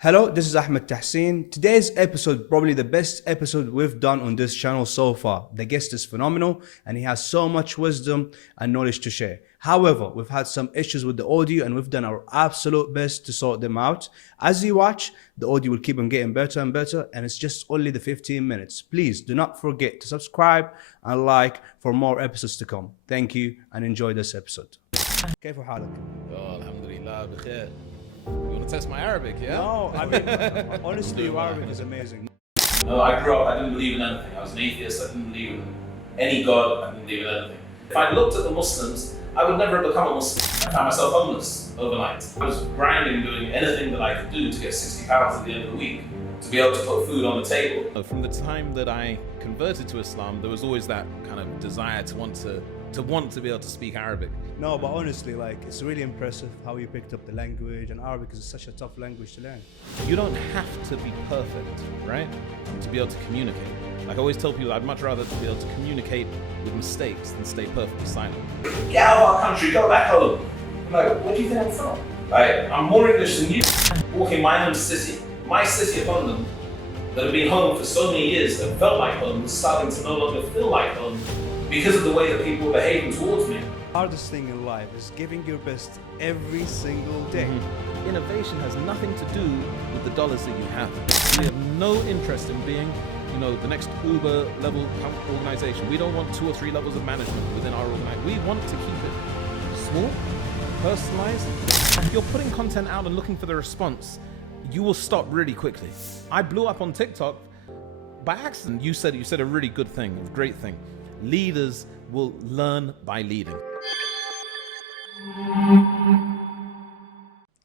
Hello, this is Ahmed Tahsin. Today's episode, probably the best episode we've done on this channel so far. The guest is phenomenal and he has so much wisdom and knowledge to share. However, we've had some issues with the audio and we've done our absolute best to sort them out. As you watch, the audio will keep on getting better and better, and it's just only the 15 minutes. Please do not forget to subscribe and like for more episodes to come. Thank you and enjoy this episode. كيف حالك؟ الحمد لله بخير. You want to test my Arabic, yeah? No, I mean, honestly, your Arabic is amazing. No, I grew up, I didn't believe in anything. I was an atheist, I didn't believe in any God, I didn't believe in anything. If I looked at the Muslims, I would never have become a Muslim. I found myself homeless overnight. I was grinding, doing anything that I could do to get £60 at the end of the week, to be able to put food on the table. From the time that I converted to Islam, there was always that kind of desire to want to be able to speak Arabic. No, but honestly, like, it's really impressive how you picked up the language, and Arabic is such a tough language to learn. You don't have to be perfect, right? To be able to communicate. Like I always tell people, I'd much rather be able to communicate with mistakes than stay perfectly silent. Get out of our country, go back home. I'm like, where do you think I'm from? Like, I'm more English than you. Walking my home city, my city of London, that have been home for so many years, that felt like home, was starting to no longer feel like home because of the way that people were behaving towards me. The hardest thing in life is giving your best every single day. Mm-hmm. Innovation has nothing to do with the dollars that you have. We have no interest in being, the next Uber level organization. We don't want 2 or 3 levels of management within our organization. We want to keep it small, personalized. If you're putting content out and looking for the response, you will stop really quickly. I blew up on TikTok by accident. You said a really good thing, a great thing. Leaders will learn by leading.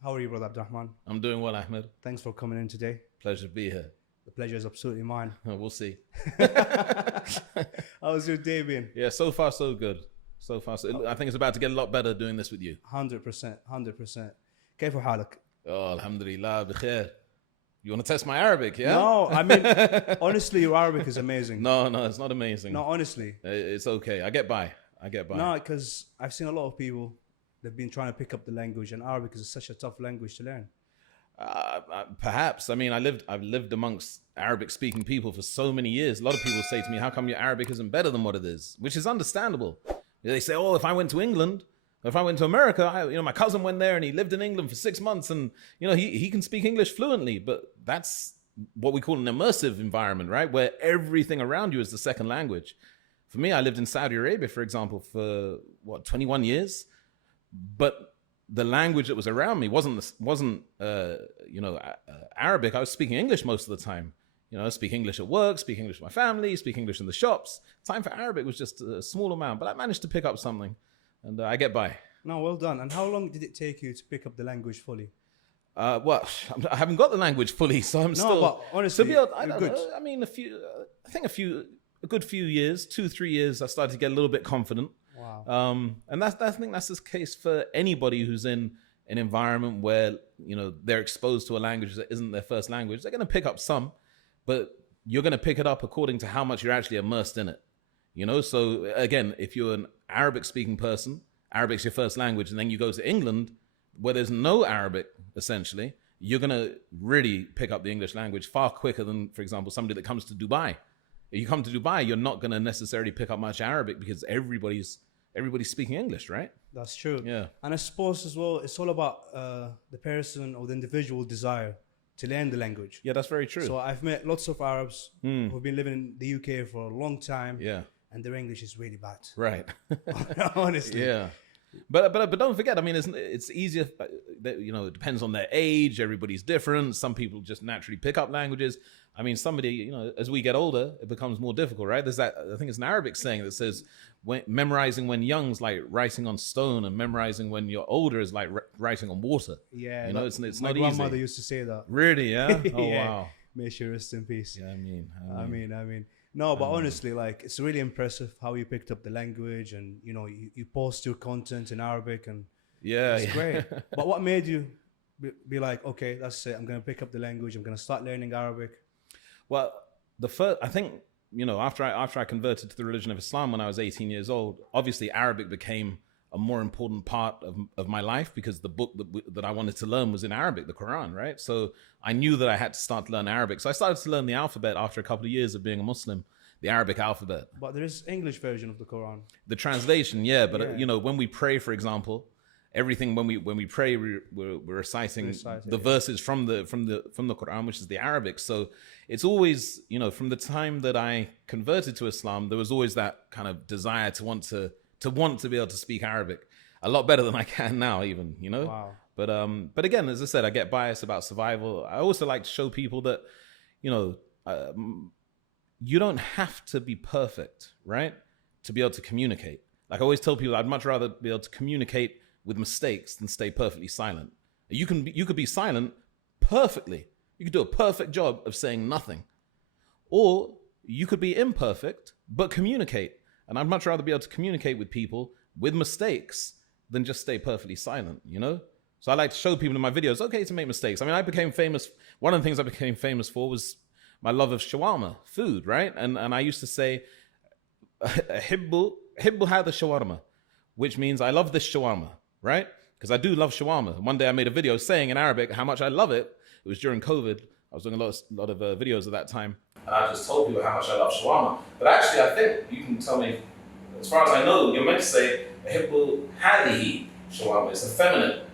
How are you, brother Abdurahman? I'm doing well, Ahmed. Thanks for coming in today. Pleasure to be here. The pleasure is absolutely mine. We'll see. How's your day been? Yeah, so far so good. So far so. I think it's about to get a lot better doing this with you. 100%. كيف حالك? Alhamdulillah بخير. You want to test my Arabic, yeah? No, I mean, honestly, your Arabic is amazing. No, it's not amazing. No, honestly. It's okay. I get by. No, because I've seen a lot of people, they've been trying to pick up the language, and Arabic is such a tough language to learn. Perhaps. I mean, I've lived amongst Arabic-speaking people for so many years. A lot of people say to me, how come your Arabic isn't better than what it is? Which is understandable. They say, oh, if I went to England, if I went to America, my cousin went there and he lived in England for 6 months and, he can speak English fluently. But that's what we call an immersive environment, right? Where everything around you is the second language. For me, I lived in Saudi Arabia, for example, for 21 years. But the language that was around me wasn't Arabic. I was speaking English most of the time. I speak English at work, speak English with my family, speak English in the shops. Time for Arabic was just a small amount, but I managed to pick up something. And I get by. No, well done. And how long did it take you to pick up the language fully? Well, I haven't got the language fully, so I'm still. No, but honestly, I don't know. I mean, a good few years, 2-3 years, I started to get a little bit confident. Wow. And I think that's the case for anybody who's in an environment where they're exposed to a language that isn't their first language. They're going to pick up some, but you're going to pick it up according to how much you're actually immersed in it. So again, if you're an Arabic-speaking person, Arabic's your first language, and then you go to England, where there's no Arabic, essentially, you're going to really pick up the English language far quicker than, for example, somebody that comes to Dubai. If you come to Dubai, you're not going to necessarily pick up much Arabic because everybody's speaking English, right? That's true. Yeah. And I suppose as well, it's all about the person or the individual desire to learn the language. Yeah, that's very true. So I've met lots of Arabs who've been living in the UK for a long time. Yeah. And their English is really bad. Right. Honestly. Yeah. But don't forget, I mean, it's easier, it depends on their age. Everybody's different. Some people just naturally pick up languages. I mean, somebody, as we get older, it becomes more difficult, right? There's that, I think it's an Arabic saying that says, memorizing when young is like writing on stone, and memorizing when you're older is like writing on water. Yeah. It's my not easy. My grandmother used to say that. Really, yeah? Oh, yeah. wow. May she rest in peace. Yeah, I mean. No, but honestly, like, it's really impressive how you picked up the language, and you post your content in Arabic, and it's great. But what made you be like, okay, that's it, I'm gonna pick up the language, I'm gonna start learning Arabic? Well, I think after I converted to the religion of Islam when I was 18 years old, obviously Arabic became a more important part of my life, because the book that I wanted to learn was in Arabic, the Quran, right? So I knew that I had to start to learn Arabic. So I started to learn the alphabet after a couple of years of being a Muslim, the Arabic alphabet. But there is English version of the Quran. The translation, yeah. But you know, when we pray, for example, everything when we pray, we're reciting the verses from the Quran, which is the Arabic. So it's always, you know, from the time that I converted to Islam, there was always that kind of desire to want to be able to speak Arabic a lot better than I can now, even, you know. Wow. But again, as I said, I get biased about survival. I also like to show people that, you know, you don't have to be perfect, right, to be able to communicate. Like I always tell people, I'd much rather be able to communicate with mistakes than stay perfectly silent. You could be silent perfectly. You could do a perfect job of saying nothing. Or you could be imperfect, but communicate. And I'd much rather be able to communicate with people with mistakes than just stay perfectly silent, you know? So I like to show people in my videos, okay, to make mistakes. I mean, I became famous. One of the things I became famous for was my love of shawarma, food, right? And I used to say, hibbu hadha shawarma, which means I love this shawarma, right? Because I do love shawarma. One day I made a video saying in Arabic how much I love it. It was during COVID. I was doing a lot of videos at that time. And I just told people how much I love shawarma. But actually, I think you can tell me, as far as I know, you're meant to say, hibbu hadihi shawarma. It's a feminine.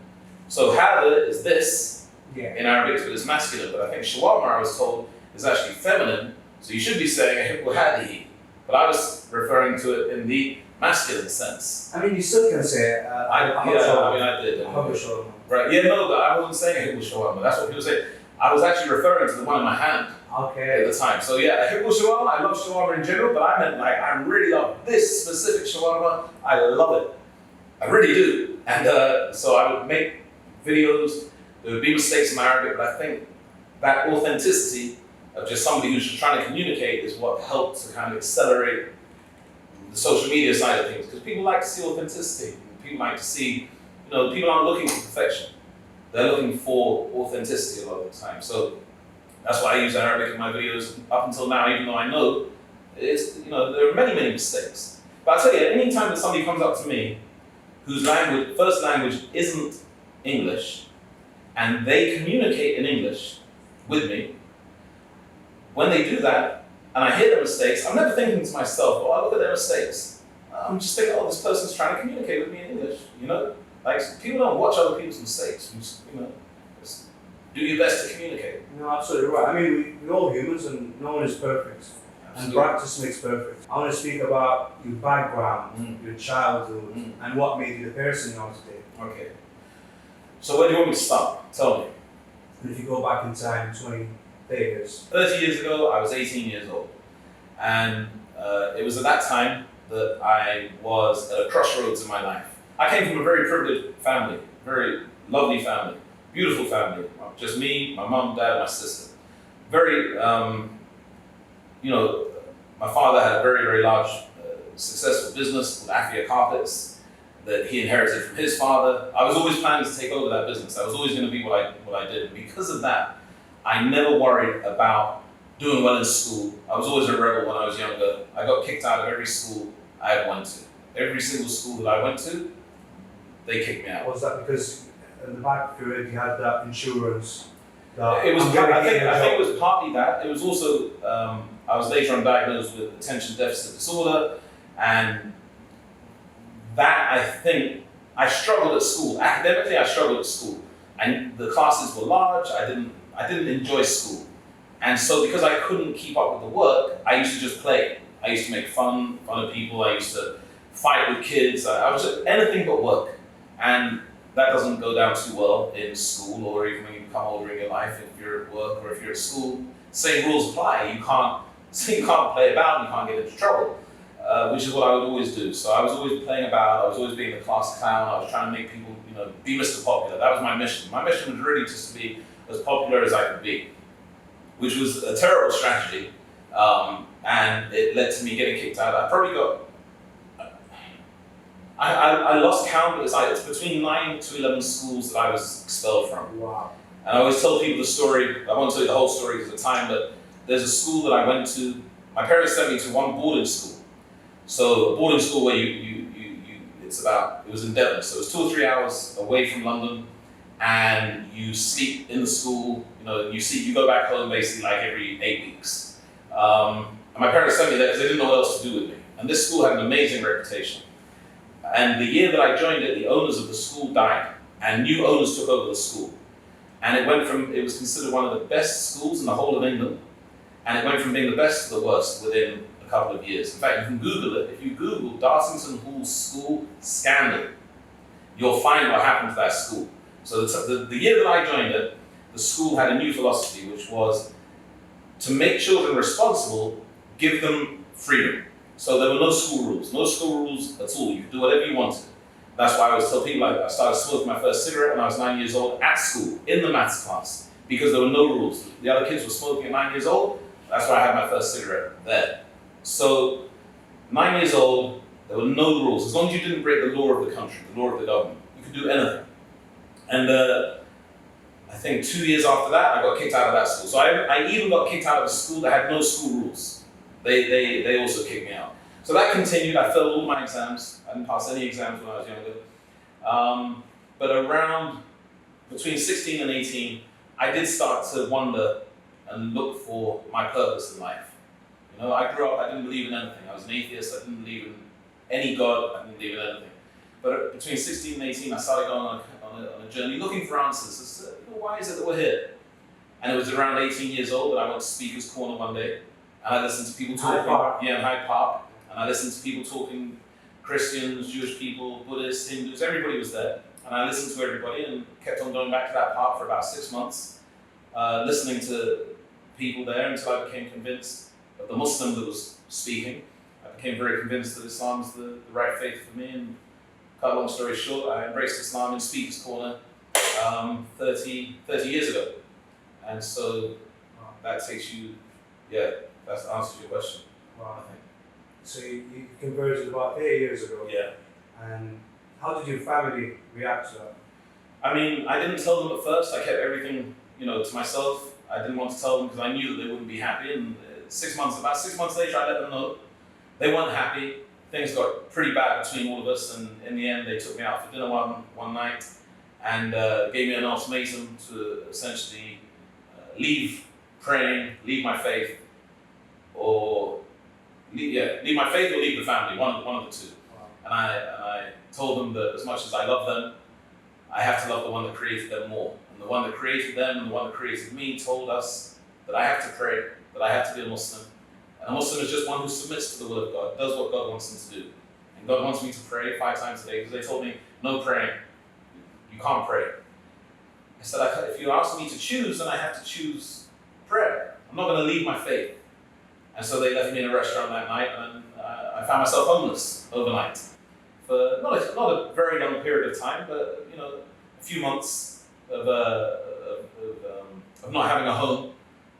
So hadha is this in Arabic, but it's masculine. But I think shawarma, I was told, is actually feminine. So you should be saying hibbu hadihi. But I was referring to it in the masculine sense. I mean, you still can say I did. Right, yeah, no, but I wasn't saying hibbu shawarma. That's what people say. I was actually referring to the one in my hand at the time. So yeah, hibbu shawarma, I love shawarma in general, but I meant like, I really love this specific shawarma. I love it. I really do. And so I would make videos, there would be mistakes in my Arabic, but I think that authenticity of just somebody who's just trying to communicate is what helped to kind of accelerate the social media side of things. Because people like to see authenticity. People like to see, you know, people aren't looking for perfection. They're looking for authenticity a lot of the time. So that's why I use Arabic in my videos up until now, even though I know it's, you know, there are many, many mistakes. But I'll tell you, any time that somebody comes up to me whose first language isn't English, and they communicate in English with me, when they do that, and I hear their mistakes, I'm never thinking to myself, oh, I look at their mistakes. I'm just thinking, oh, this person's trying to communicate with me in English, you know? Like, people don't watch other people's mistakes. You know, just do your best to communicate. No, absolutely right. I mean, we're all humans and no one is perfect. Absolutely. And practice makes perfect. I want to speak about your background, your childhood, and what made you the person you are today. Okay. So where do you want me to start? Tell me. And if you go back in time, 20 years. 30 years ago, I was 18 years old. And it was at that time that I was at a crossroads in my life. I came from a very privileged family, very lovely family, beautiful family. Just me, my mom, dad, my sister. Very, you know, my father had a very, very large, successful business called Afia carpets that he inherited from his father. I was always planning to take over that business. That was always going to be what I did. And because of that, I never worried about doing well in school. I was always a rebel when I was younger. I got kicked out of every school I had went to. Every single school that I went to, they kicked me out. Was that because in the back of your head you had that insurance? It was. I think it was partly that. It was also I was later on diagnosed with attention deficit disorder, and that I think I struggled at school. Academically, I struggled at school, and the classes were large. I didn't enjoy school, and so because I couldn't keep up with the work, I used to just play. I used to make fun of people. I used to fight with kids. I was just anything but work. And that doesn't go down too well in school or even when you become older in your life, if you're at work or if you're at school. Same rules apply. You can't play about, you can't get into trouble, which is what I would always do. So I was always playing about, I was always being the class clown, I was trying to make people, you know, be Mr. Popular. That was my mission. My mission was really just to be as popular as I could be, which was a terrible strategy. And it led to me getting kicked out. I probably got, I lost count, but it's between 9 to 11 schools that I was expelled from. Wow. And I always tell people the story, I won't tell you the whole story because of the time, but there's a school that I went to, my parents sent me to one boarding school. So a boarding school where it was in Devon, so it was 2 or 3 hours away from London, and you sleep in the school, you go back home basically like every 8 weeks. And my parents sent me there because they didn't know what else to do with me. And this school had an amazing reputation. And the year that I joined it, the owners of the school died, and new owners took over the school. And it was considered one of the best schools in the whole of England, and it went from being the best to the worst within a couple of years. In fact, you can Google it. If you Google Dartington Hall School scandal, you'll find what happened to that school. So the year that I joined it, the school had a new philosophy, which was to make children responsible, give them freedom. So there were no school rules at all. You could do whatever you wanted. That's why I always tell people I started smoking my first cigarette when I was 9 years old at school, in the maths class, because there were no rules. The other kids were smoking at 9 years old. That's why I had my first cigarette there. So 9 years old, there were no rules. As long as you didn't break the law of the country, the law of the government, you could do anything. And I think 2 years after that, I got kicked out of that school. So I even got kicked out of a school that had no school rules. They also kicked me out. So that continued. I failed all my exams. I didn't pass any exams when I was younger. But around between 16 and 18, I did start to wonder and look for my purpose in life. I grew up, I didn't believe in anything. I was an atheist, I didn't believe in any God, I didn't believe in anything. But between 16 and 18, I started going on a journey looking for answers. As to, why is it that we're here? And it was around 18 years old that I went to Speaker's Corner one day, and I listened to people talking. In Hyde Park. And I listened to people talking, Christians, Jewish people, Buddhists, Hindus, everybody was there. And I listened to everybody and kept on going back to that park for about 6 months, listening to people there until I became convinced of the Muslim that was speaking. I became very convinced that Islam is the right faith for me. And cut a long story short, I embraced Islam in Speaker's Corner 30 years ago. And so that takes you, that's the answer to your question. Wow. I think. So you converted about 8 years ago. Yeah. And how did your family react to that? I mean, I didn't tell them at first. I kept everything, to myself. I didn't want to tell them because I knew that they wouldn't be happy. And about 6 months later, I let them know. They weren't happy. Things got pretty bad between all of us. And in the end, they took me out for dinner one night and gave me an ultimatum to essentially leave praying, leave my faith, or leave my faith or leave the family, one of the two. Wow. And I told them that as much as I love them, I have to love the one that created them more. And the one that created them and the one that created me told us that I have to pray, that I have to be a Muslim. And a Muslim is just one who submits to the will of God, does what God wants him to do. And God wants me to pray 5 times a day, because they told me, no praying, you can't pray. I said, if you ask me to choose, then I have to choose prayer. I'm not going to leave my faith. And so they left me in a restaurant that night, and I found myself homeless overnight for not a very long period of time, but a few months of not having a home,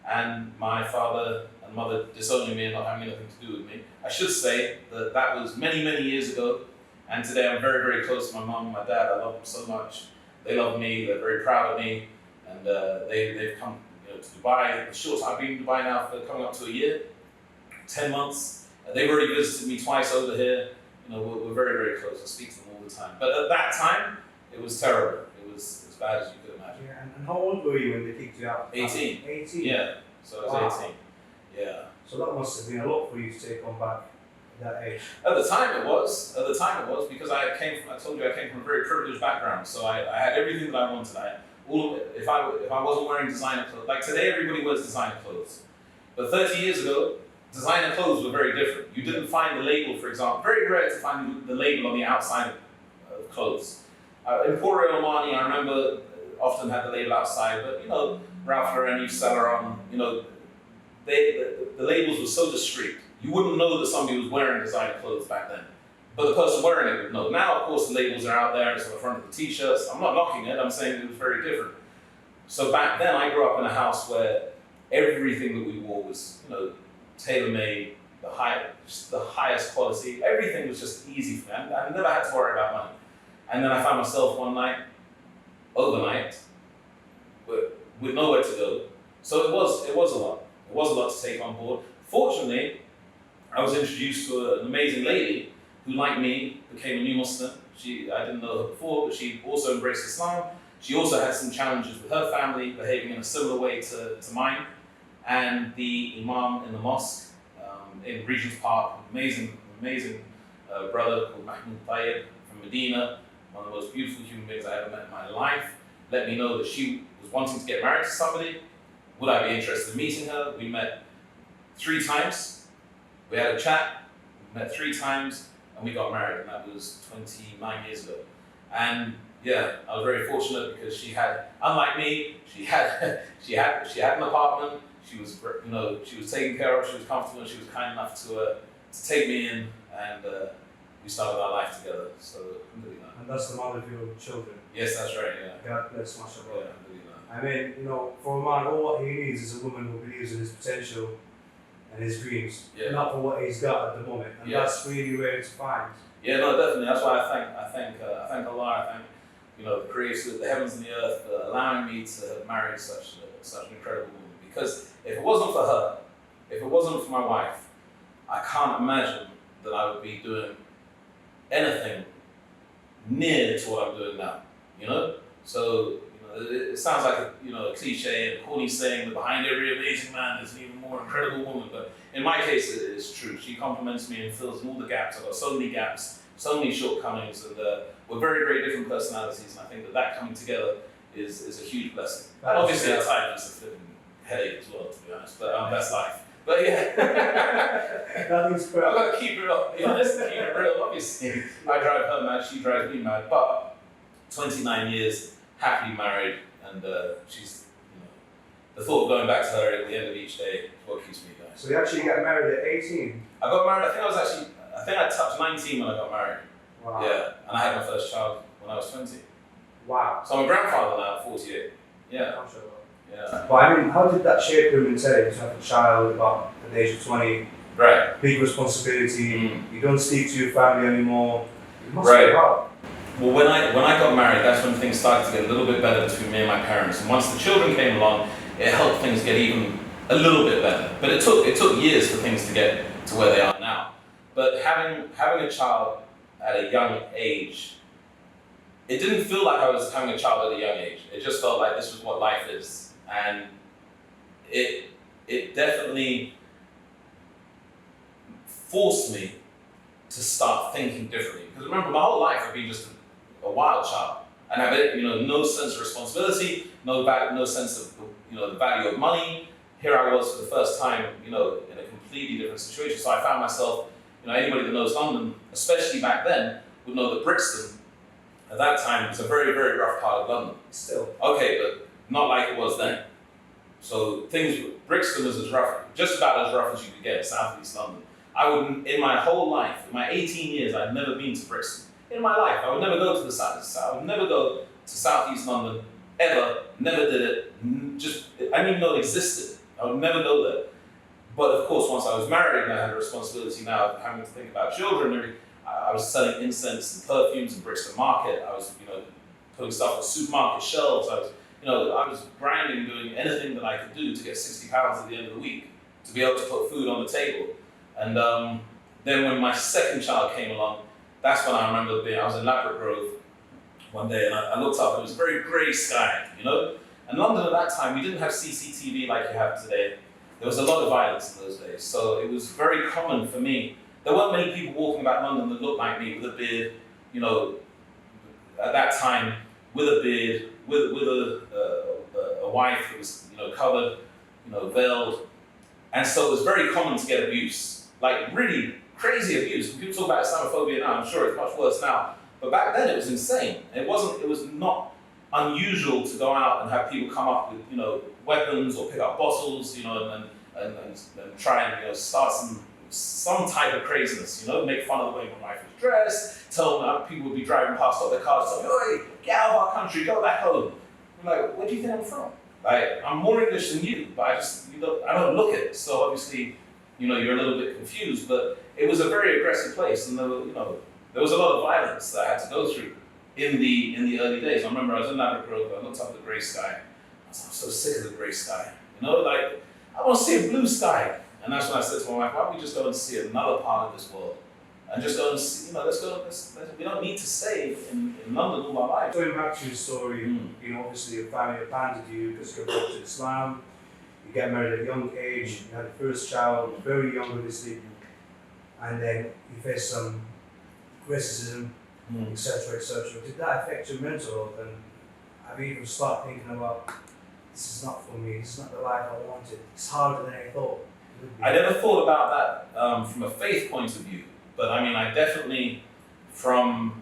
and my father and mother disowning me and not having anything to do with me. I should say that was many, many years ago, and today I'm very, very close to my mum and my dad. I love them so much. They love me. They're very proud of me, and they've come to Dubai. The short time I've been in Dubai now for coming up to a year. 10 months. They've already visited me twice over here. We're very, very close. I speak to them all the time. But at that time, it was terrible. It was as bad as you could imagine. Yeah, and how old were you when they kicked you out? 18. 18? Yeah, so I was 18. Yeah. So that must have been a lot for you to take on back at that age. At the time it was, because I told you I came from a very privileged background. So I had everything that I wanted. If I wasn't wearing designer clothes, like today everybody wears designer clothes. But 30 years ago, designer clothes were very different. You didn't find the label, for example. Very rare to find the label on the outside of clothes. Emporio Armani, I remember, often had the label outside, but Ralph Lauren, Yves Saint Laurent, the labels were so discreet. You wouldn't know that somebody was wearing designer clothes back then. But the person wearing it would know. Now, of course, the labels are out there. It's on the front of the t-shirts. I'm not knocking it. I'm saying it was very different. So back then, I grew up in a house where everything that we wore was, tailor-made, the highest quality. Everything was just easy for me. I never had to worry about money. And then I found myself one night, overnight, with nowhere to go. So it was a lot. It was a lot to take on board. Fortunately, I was introduced to an amazing lady who, like me, became a new Muslim. I didn't know her before, but she also embraced Islam. She also had some challenges with her family, behaving in a similar way to mine. And the Imam in the mosque in Regent's Park, amazing brother called Mahmoud from Medina, one of the most beautiful human beings I ever met in my life, let me know that she was wanting to get married to somebody. Would I be interested in meeting her? We met 3 times. We had a chat, we met 3 times, and we got married, and that was 29 years ago. And yeah, I was very fortunate because she had, unlike me, she had an apartment. She was, she was taken care of. She was comfortable. And she was kind enough to take me in, and we started our life together. So, and that's the mother of your children. Yes, that's right. Yeah. God bless, mashallah. Yeah, I mean, for a man, all what he needs is a woman who believes in his potential and his dreams, not for what he's got at the moment, and that's really rare to find. Yeah, no, definitely. That's why I thank Allah. I thank the Creator, the heavens and the earth, for allowing me to have married such an incredible woman. Because if it wasn't for her, if it wasn't for my wife, I can't imagine that I would be doing anything near to what I'm doing now. So it sounds like a cliche and a corny saying that behind every amazing man there's an even more incredible woman. But in my case, it is true. She complements me and fills in all the gaps. I've got so many gaps, so many shortcomings, and we're very, very different personalities. And I think that coming together is a huge blessing. And obviously, at times it's a flipping headache as well, to be honest. But that's life. But yeah, Nothing's perfect. I've got to keep it up. Be honest, keep it real. Obviously, I drive her mad. She drives me mad. But 29 years. Happily married, and she's, the thought of going back to her at the end of each day is what keeps me going. So you actually got married at 18? I got married, I think I touched 19 when I got married. Wow. Yeah, and I had my first child when I was 20. Wow. So I'm a grandfather now at 48. Yeah. Yeah. But I mean, how did that shape your mentality to have a child about the age of 20? Right. Big responsibility, you don't speak to your family anymore. It must Right. be hard. Well, when I got married, that's when things started to get a little bit better between me and my parents. And once the children came along, it helped things get even a little bit better. But it took years for things to get to where they are now. But having a child at a young age, it didn't feel like I was having a child at a young age. It just felt like this was what life is. And it definitely forced me to start thinking differently. Because remember, my whole life I've been just a wild child, and I've no sense of responsibility, no sense of the value of money. Here I was for the first time, in a completely different situation. So I found myself, anybody that knows London, especially back then, would know that Brixton at that time was a very, very rough part of London. Still. Okay, but not like it was then. So Brixton was just about as rough as you could get in Southeast London. In my whole life, in my 18 years, I'd never been to Brixton. In my life, I would never go to the South. I would never go to Southeast London, ever. Never did it. I didn't even know it existed. I would never go there. But of course, once I was married and I had a responsibility now of having to think about children, I was selling incense and perfumes in Brixton Market. I was, putting stuff on supermarket shelves. I was grinding, doing anything that I could do to get £60 at the end of the week to be able to put food on the table. And then when my second child came along, that's when I remember I was in Ladbroke Grove one day, and I looked up, and it was a very grey sky, And London at that time, we didn't have CCTV like you have today. There was a lot of violence in those days, so it was very common for me. There weren't many people walking about London that looked like me with a beard, at that time, with a beard, with a wife that was, covered, veiled. And so it was very common to get abuse, like really crazy abuse. When people talk about Islamophobia now, I'm sure it's much worse now. But back then it was insane. It was not unusual to go out and have people come up with, weapons or pick up bottles, and try and, start some type of craziness, make fun of the way my wife was dressed, tell them people would be driving past on their cars, tell me, "Oi, get out of our country, go back home." I'm like, "Where do you think I'm from? Like, I'm more English than you, but I don't look it." So obviously, you're a little bit confused, but it was a very aggressive place, and there was a lot of violence that I had to go through in the early days. I remember I was in Ladbroke Grove, I looked up at the grey sky. I was like, "I'm so sick of the grey sky. I want to see a blue sky." And that's when I said to my wife, "Why don't we just go and see another part of this world?" and just go and see, you know, we don't need to stay in London all our lives. Going back to your story, you know, obviously your family abandoned you because you converted to Islam. You get married at a young age. You had the first child, very young, obviously, and then you face some criticism, etc., etc. Did that affect your mental health? And have you even started thinking about, this is not for me, this is not the life I wanted, it's harder than I thought it would be? I never thought about that from a faith point of view, but I mean, I definitely, from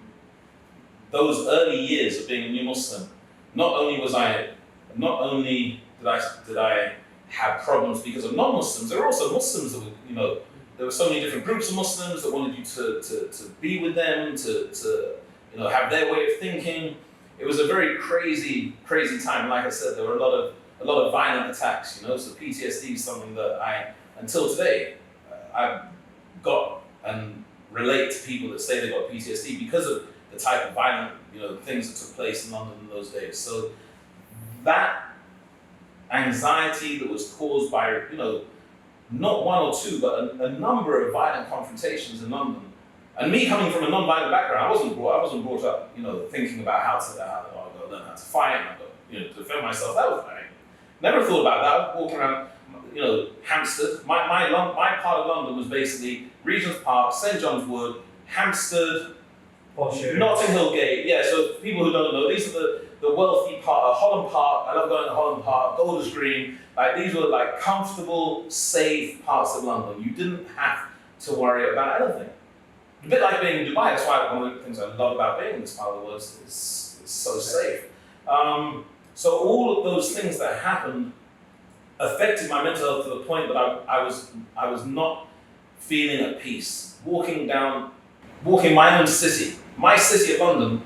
those early years of being a new Muslim, not only did I have problems because of non-Muslims, there were also Muslims that were, you know, there were so many different groups of Muslims that wanted you to be with them, to you know, have their way of thinking. It was a very crazy time. Like I said, there were a lot of violent attacks, you know, so PTSD is something that I, until today, I've got and relate to people that say they got PTSD because of the type of violent, you know, things that took place in London in those days. So that anxiety that was caused by, you know, not one or two, but a number of violent confrontations in London. And me coming from a non-violent background, I wasn't brought up, you know, thinking about how to learn how to fight, you know, to defend myself. That was like, never thought about that. I was walking around, you know, Hampstead. My part of London was basically Regent's Park, St John's Wood, Hampstead, Notting Hill Gate. Yeah, so people who don't know, these are the wealthy part, Holland Park. I love going to Holland Park, Golders Green. Like, these were like comfortable, safe parts of London. You didn't have to worry about anything. A bit like being in Dubai. That's why one of the things I love about being in this part of the world is it's so safe. So all of those things that happened affected my mental health to the point that I was not feeling at peace. Walking my own city, my city of London,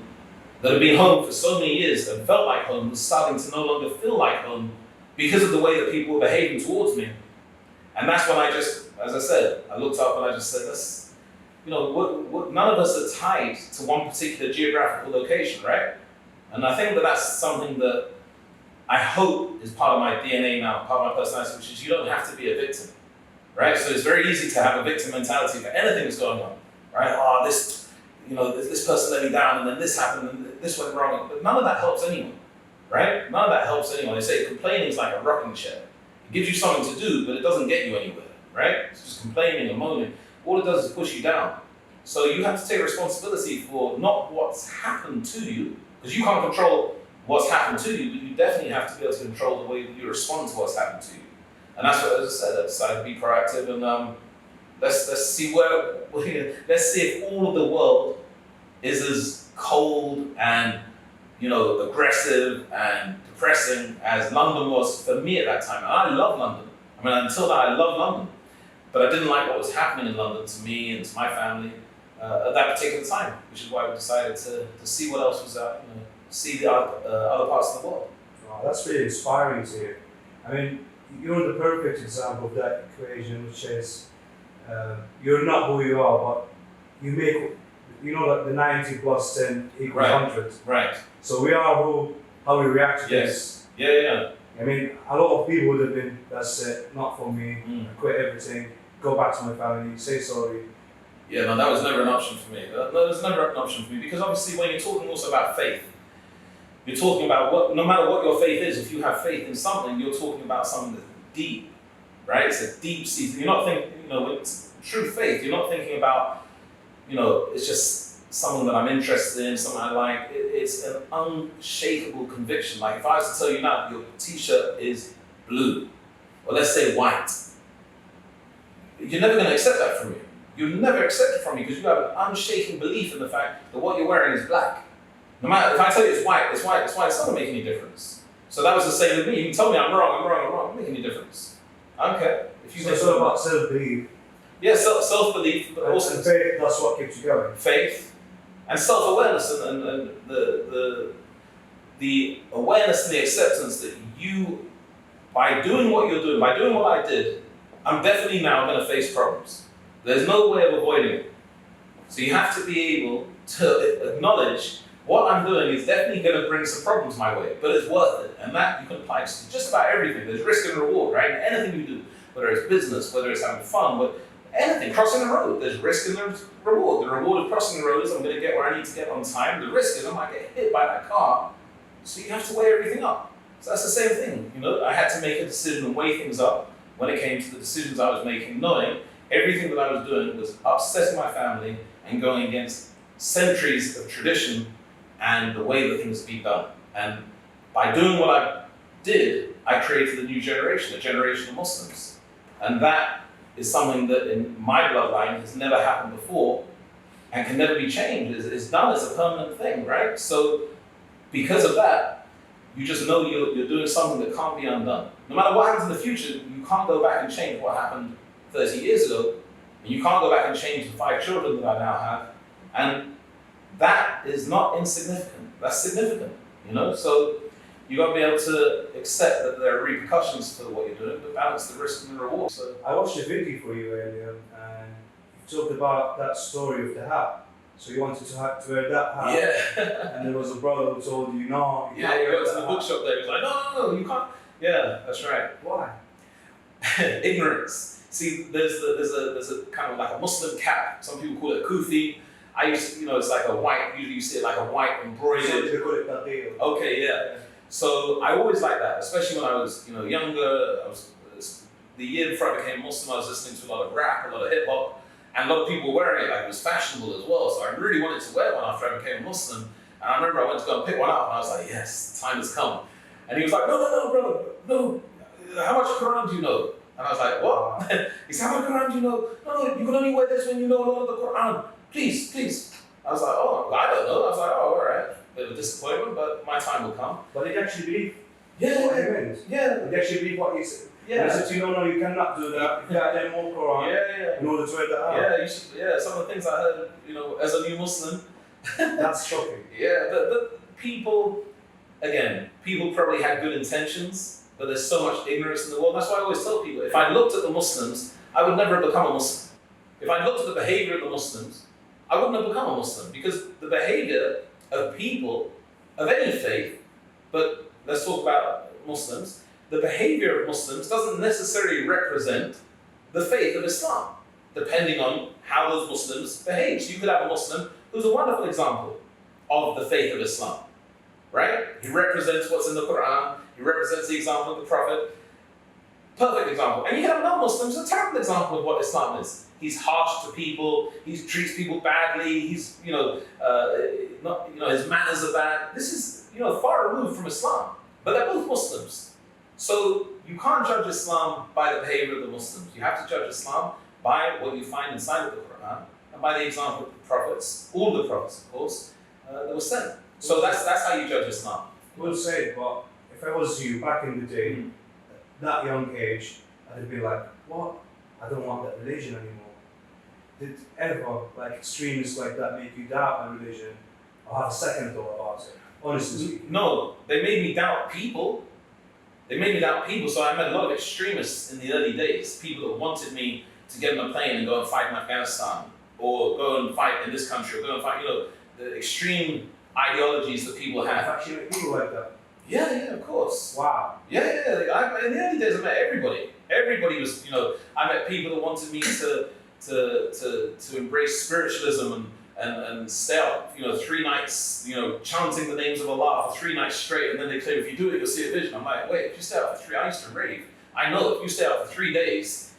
that had been home for so many years and felt like home, was starting to no longer feel like home because of the way that people were behaving towards me. And that's when I just, as I said, I looked up and I just said, let's, you know, none of us are tied to one particular geographical location, right? And I think that that's something that I hope is part of my DNA now, part of my personality, which is you don't have to be a victim, right? So it's very easy to have a victim mentality for anything that's going on, right? Oh, this person let me down, and then this happened, and this went wrong. But none of that helps anyone, right? None of that helps anyone. They say complaining is like a rocking chair. It gives you something to do, but it doesn't get you anywhere, right? It's just complaining and moaning. All it does is push you down. So you have to take responsibility for not what's happened to you, because you can't control what's happened to you, but you definitely have to be able to control the way that you respond to what's happened to you. And that's what, as I said, I decided to be proactive, and let's see if all of the world is as cold and, you know, aggressive and depressing as London was for me at that time. And I love London. I mean, until now, I love London, but I didn't like what was happening in London to me and to my family at that particular time, which is why we decided to see what else was out, you know, see the other parts of the world. Wow, that's really inspiring to hear. I mean, you're the perfect example of that equation, which is you're not who you are, but you make, you know, that the 90 plus 10 equals 100. Right. So we are how we react to this. Yeah. I mean, a lot of people would have been, that's it, not for me, I quit everything, go back to my family, say sorry. Yeah, no, that was never an option for me. That was never an option for me, because obviously when you're talking also about faith, you're talking about no matter what your faith is, if you have faith in something, you're talking about something that's deep, right? It's a deep seated. You're not thinking, you know, it's true faith. You're not thinking about, you know, it's just something that I'm interested in, something I like. It's an unshakable conviction. Like if I was to tell you now, your t-shirt is blue, or let's say white, you're never going to accept that from me. You'll never accept it from me because you have an unshaking belief in the fact that what you're wearing is black. No matter if I tell you it's white, it's not going to make any difference. So that was the same with me. You can tell me I'm wrong, it doesn't make any difference. I don't care. If you so it's all about self-belief. Yeah, self-belief, but also and faith, that's what keeps you going. Faith and self-awareness and the awareness and the acceptance that you, by doing what you're doing, by doing what I did, I'm definitely now going to face problems. There's no way of avoiding it. So you have to be able to acknowledge what I'm doing is definitely going to bring some problems my way, but it's worth it. And that you can apply to just about everything. There's risk and reward, right? Anything you do, whether it's business, whether it's having fun, anything, crossing the road, there's risk and there's reward. The reward of crossing the road is I'm going to get where I need to get on time. The risk is I might get hit by that car. So you have to weigh everything up. So that's the same thing. I had to make a decision and weigh things up when it came to the decisions I was making, knowing everything that I was doing was upsetting my family and going against centuries of tradition and the way that things be done. And by doing what I did, I created a new generation, a generation of Muslims. And that is something that in my bloodline has never happened before and can never be changed. It's done, it's a permanent thing, right? So because of that, you just know you're doing something that can't be undone. No matter what happens in the future, you can't go back and change what happened 30 years ago. And you can't go back and change the 5 children that I now have. And that is not insignificant. That's significant, So you got to be able to accept that there are repercussions for what you're doing, but balance the risk and the reward. So I watched a video for you earlier, and you talked about that story of the hat. So you wanted to wear that hat. Yeah. And there was a brother who told you, no. You went to the bookshop there. He was like, no, you can't. Yeah, that's right. Why? Ignorance. See, there's a kind of like a Muslim cap. Some people call it a kufi. I used to, it's like a white. Usually you see it like a white embroidered. They call it tatil. Okay, yeah. So I always liked that, especially when I was, younger. The year before I became Muslim, I was listening to a lot of rap, a lot of hip hop. And a lot of people were wearing it, like it was fashionable as well. So I really wanted to wear one after I became a Muslim. And I remember I went to go and pick one up, and I was like, yes, the time has come. And he was like, no, brother, no. How much Quran do you know? And I was like, what? He said, how much Quran do you know? No, you can only wear this when you know a lot of the Quran. Please. I was like, oh, I don't know. I was like, oh, all right. Bit of a disappointment, but my time will come. But they actually believe Yeah. what he meant. Yeah. They actually believe what he said. Yeah. He said to you, no, you cannot do that. You can't learn more Quran Yeah. in order to wear that hat. Yeah, you should, some of the things I heard, as a new Muslim. That's shocking. Yeah, but people probably had good intentions, but there's so much ignorance in the world. That's why I always tell people, if I looked at the Muslims, I would never have become a Muslim. If I looked at the behavior of the Muslims, I wouldn't have become a Muslim, because the behavior of people of any faith, but let's talk about Muslims, the behavior of Muslims doesn't necessarily represent the faith of Islam, depending on how those Muslims behave. So you could have a Muslim who's a wonderful example of the faith of Islam, right? He represents what's in the Quran, he represents the example of the Prophet, perfect example. And you have another Muslim who's a terrible example of what Islam is. He's harsh to people, he treats people badly, he's, his manners are bad. This is, far removed from Islam, but they're both Muslims. So you can't judge Islam by the behavior of the Muslims. You have to judge Islam by what you find inside of the Quran and by the example of the prophets, all the prophets, of course, that were sent. So that's how you judge Islam. Well said, but if I was you back in the day, that young age, I'd be like, what? I don't want that religion anymore. Did ever, extremists like that make you doubt a religion or have a second thought about it? Honestly speaking. No, they made me doubt people. So I met a lot of extremists in the early days, people that wanted me to get on a plane and go and fight in Afghanistan, or go and fight in this country, or go and fight, the extreme ideologies that people have. Actually, people like that. Yeah, of course. Wow. Yeah. In the early days, I met everybody. Everybody was, I met people that wanted me to embrace spiritualism and stay up, 3 nights, chanting the names of Allah for 3 nights straight, and then they claim if you do it, you'll see a vision. I'm like, wait, if you stay up for 3, I used to rave. I know if you stay up for 3 days,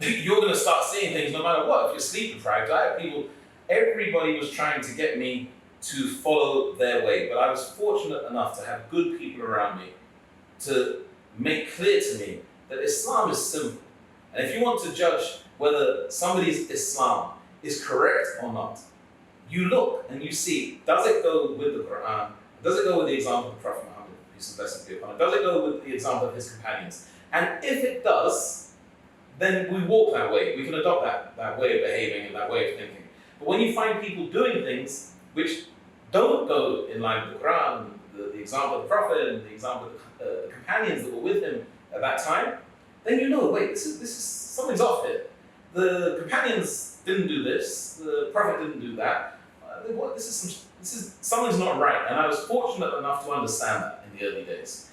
you're going to start seeing things no matter what. If you're sleep deprived, I had people, everybody was trying to get me to follow their way, but I was fortunate enough to have good people around me to make clear to me that Islam is simple. And if you want to judge whether somebody's Islam is correct or not, you look and you see, does it go with the Quran? Does it go with the example of the Prophet Muhammad, peace and blessings be upon him? Does it go with the example of his companions? And if it does, then we walk that way. We can adopt that way of behaving and that way of thinking. But when you find people doing things which don't go in line with the Quran, the example of the Prophet and the example of the companions that were with him at that time, then you know, wait, this is something's off here. The companions didn't do this, the Prophet didn't do that. Something's not right. And I was fortunate enough to understand that in the early days.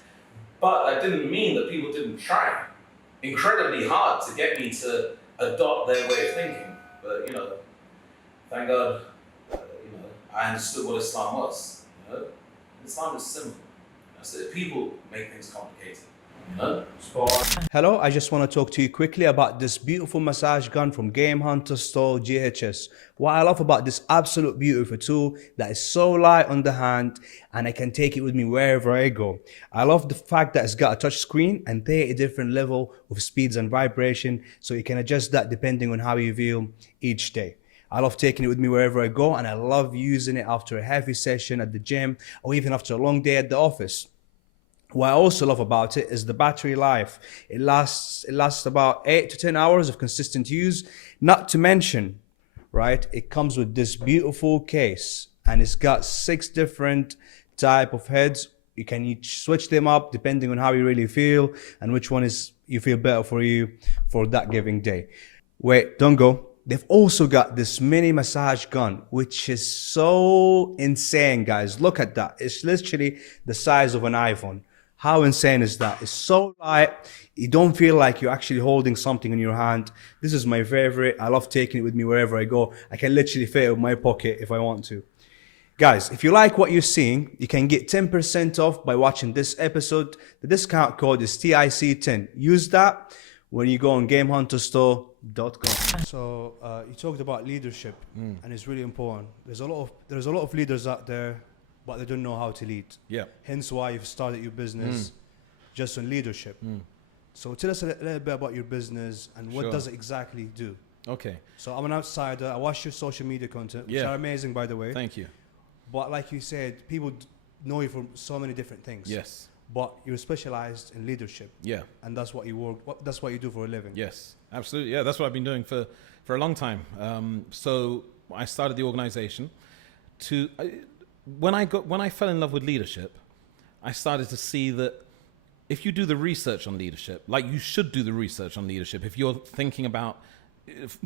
But that didn't mean that people didn't try incredibly hard to get me to adopt their way of thinking. But, you know, thank God, you know, I understood what Islam was. You know? Islam is simple. So people make things complicated. You know? Hello, I just want to talk to you quickly about this beautiful massage gun from Game Hunter Store GHS. What I love about this absolute beautiful tool that is so light on the hand and I can take it with me wherever I go. I love the fact that it's got a touch screen and 30 different level of speeds and vibration, so you can adjust that depending on how you feel each day. I love taking it with me wherever I go, and I love using it after a heavy session at the gym or even after a long day at the office. What I also love about it is the battery life. It lasts about 8 to 10 hours of consistent use. Not to mention, right, it comes with this beautiful case and it's got 6 different type of heads. You can each switch them up depending on how you really feel and which one is you feel better for you for that giving day. Wait, don't go. They've also got this mini massage gun, which is so insane, guys. Look at that. It's literally the size of an iPhone. How insane is that? It's so light. You don't feel like you're actually holding something in your hand. This is my favorite. I love taking it with me wherever I go. I can literally fit it in my pocket if I want to. Guys, if you like what you're seeing, you can get 10% off by watching this episode. The discount code is TIC10. Use that when you go on GameHunterStore.com. So you talked about leadership, and it's really important. There's a lot of leaders out there, but they don't know how to lead. Yeah. Hence why you've started your business just on leadership. So tell us a little bit about your business and what does it exactly do. Okay. So I'm an outsider. I watch your social media content, which are amazing, by the way. Thank you. But like you said, people know you for so many different things. Yes. But you're specialized in leadership. Yeah. And that's what you work. That's what you do for a living. Yes, absolutely. Yeah, that's what I've been doing for a long time. So I started the organization to. When I fell in love with leadership, I started to see that if you do the research on leadership, like you should do the research on leadership, if you're thinking about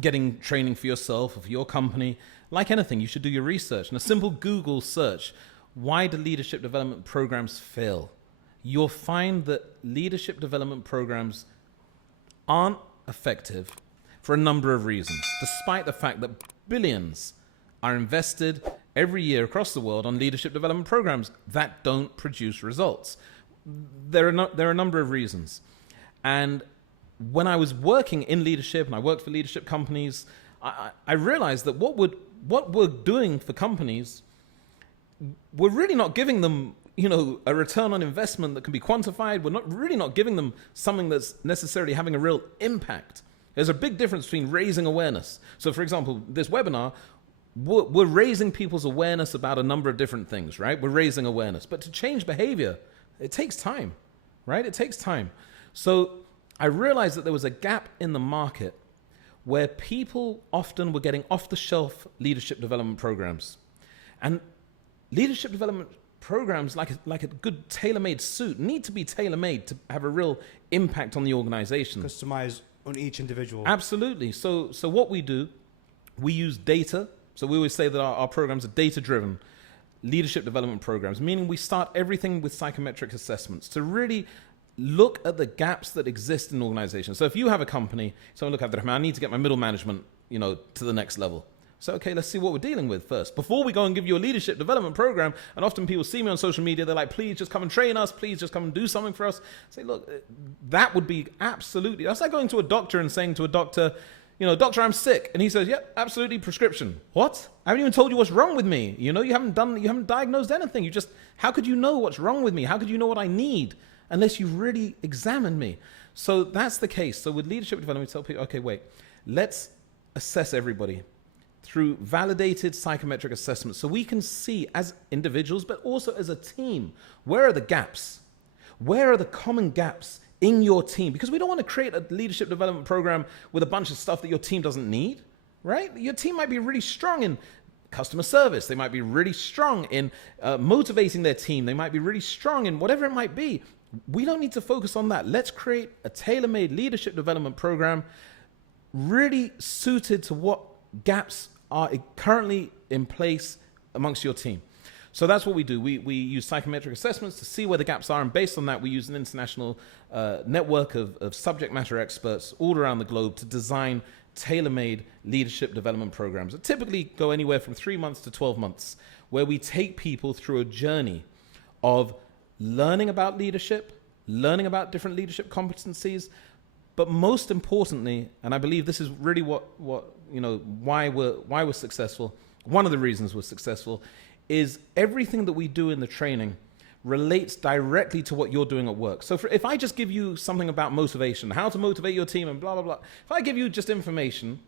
getting training for yourself or for your company, like anything, you should do your research. And a simple Google search, why do leadership development programs fail? You'll find that leadership development programs aren't effective for a number of reasons, despite the fact that billions are invested every year across the world on leadership development programs that don't produce results. There are a number of reasons. And when I was working in leadership and I worked for leadership companies, I realized that what we're doing for companies, we're really not giving them, a return on investment that can be quantified. We're not giving them something that's necessarily having a real impact. There's a big difference between raising awareness. So for example, this webinar, we're raising people's awareness about a number of different things, right? We're raising awareness. But to change behavior, it takes time, right? It takes time. So I realized that there was a gap in the market where people often were getting off-the-shelf leadership development programs. And leadership development programs, like a good tailor-made suit, need to be tailor-made to have a real impact on the organization. Customized on each individual. Absolutely. So what we do, we use data. So we always say that our programs are data-driven leadership development programs, meaning we start everything with psychometric assessments to really look at the gaps that exist in organizations. So if you have a company, so look, Abdurahman, I need to get my middle management, to the next level. So, okay, let's see what we're dealing with first. Before we go and give you a leadership development program, and often people see me on social media, they're like, please just come and train us. Please just come and do something for us. I say, look, that would be absolutely, that's like going to a doctor and saying to a doctor, doctor, I'm sick. And he says, yep, absolutely, prescription. What? I haven't even told you what's wrong with me. You haven't diagnosed anything. How could you know what's wrong with me? How could you know what I need unless you really examine me? So that's the case. So with leadership development, we tell people, okay, wait, let's assess everybody through validated psychometric assessments so we can see as individuals, but also as a team, where are the gaps? Where are the common gaps in your team? Because we don't want to create a leadership development program with a bunch of stuff that your team doesn't need, right? Your team might be really strong in customer service. They might be really strong in motivating their team. They might be really strong in whatever it might be. We don't need to focus on that. Let's create a tailor-made leadership development program really suited to what gaps are currently in place amongst your team. So that's what we do. We use psychometric assessments to see where the gaps are, and based on that, we use an international network of subject matter experts all around the globe to design tailor-made leadership development programs that typically go anywhere from 3 months to 12 months, where we take people through a journey of learning about leadership, learning about different leadership competencies, but most importantly, and I believe this is really what why we're successful. One of the reasons we're successful is everything that we do in the training relates directly to what you're doing at work. So if I just give you something about motivation, how to motivate your team and blah, blah, blah, if I give you just information,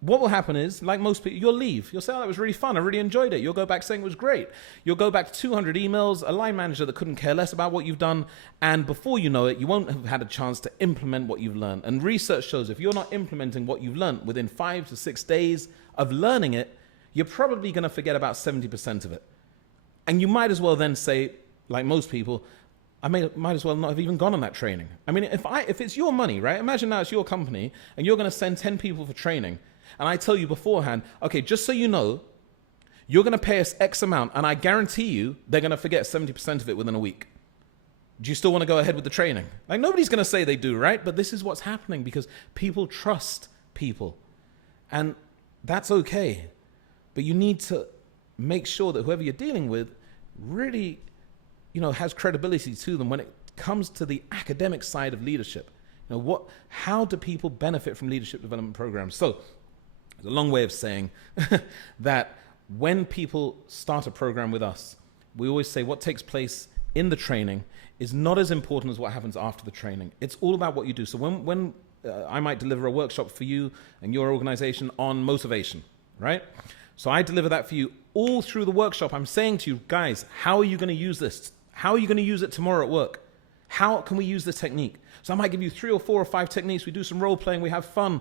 what will happen is, like most people, you'll leave. You'll say, oh, that was really fun. I really enjoyed it. You'll go back saying it was great. You'll go back to 200 emails, a line manager that couldn't care less about what you've done. And before you know it, you won't have had a chance to implement what you've learned. And research shows if you're not implementing what you've learned within 5 to 6 days of learning it, you're probably going to forget about 70% of it. And you might as well then say, like most people, I might as well not have even gone on that training. I mean, if it's your money, right? Imagine now it's your company and you're going to send 10 people for training. And I tell you beforehand, okay, just so you know, you're going to pay us X amount, and I guarantee you they're going to forget 70% of it within a week. Do you still want to go ahead with the training? Like, nobody's going to say they do, right? But this is what's happening because people trust people. And that's okay. But you need to make sure that whoever you're dealing with really, has credibility to them when it comes to the academic side of leadership. How do people benefit from leadership development programs? So, it's a long way of saying that when people start a program with us, we always say what takes place in the training is not as important as what happens after the training. It's all about what you do. So when I might deliver a workshop for you and your organization on motivation, right? So I deliver that for you all through the workshop. I'm saying to you, guys, how are you going to use this? How are you going to use it tomorrow at work? How can we use this technique? So I might give you 3 or 4 or 5 techniques. We do some role playing. We have fun.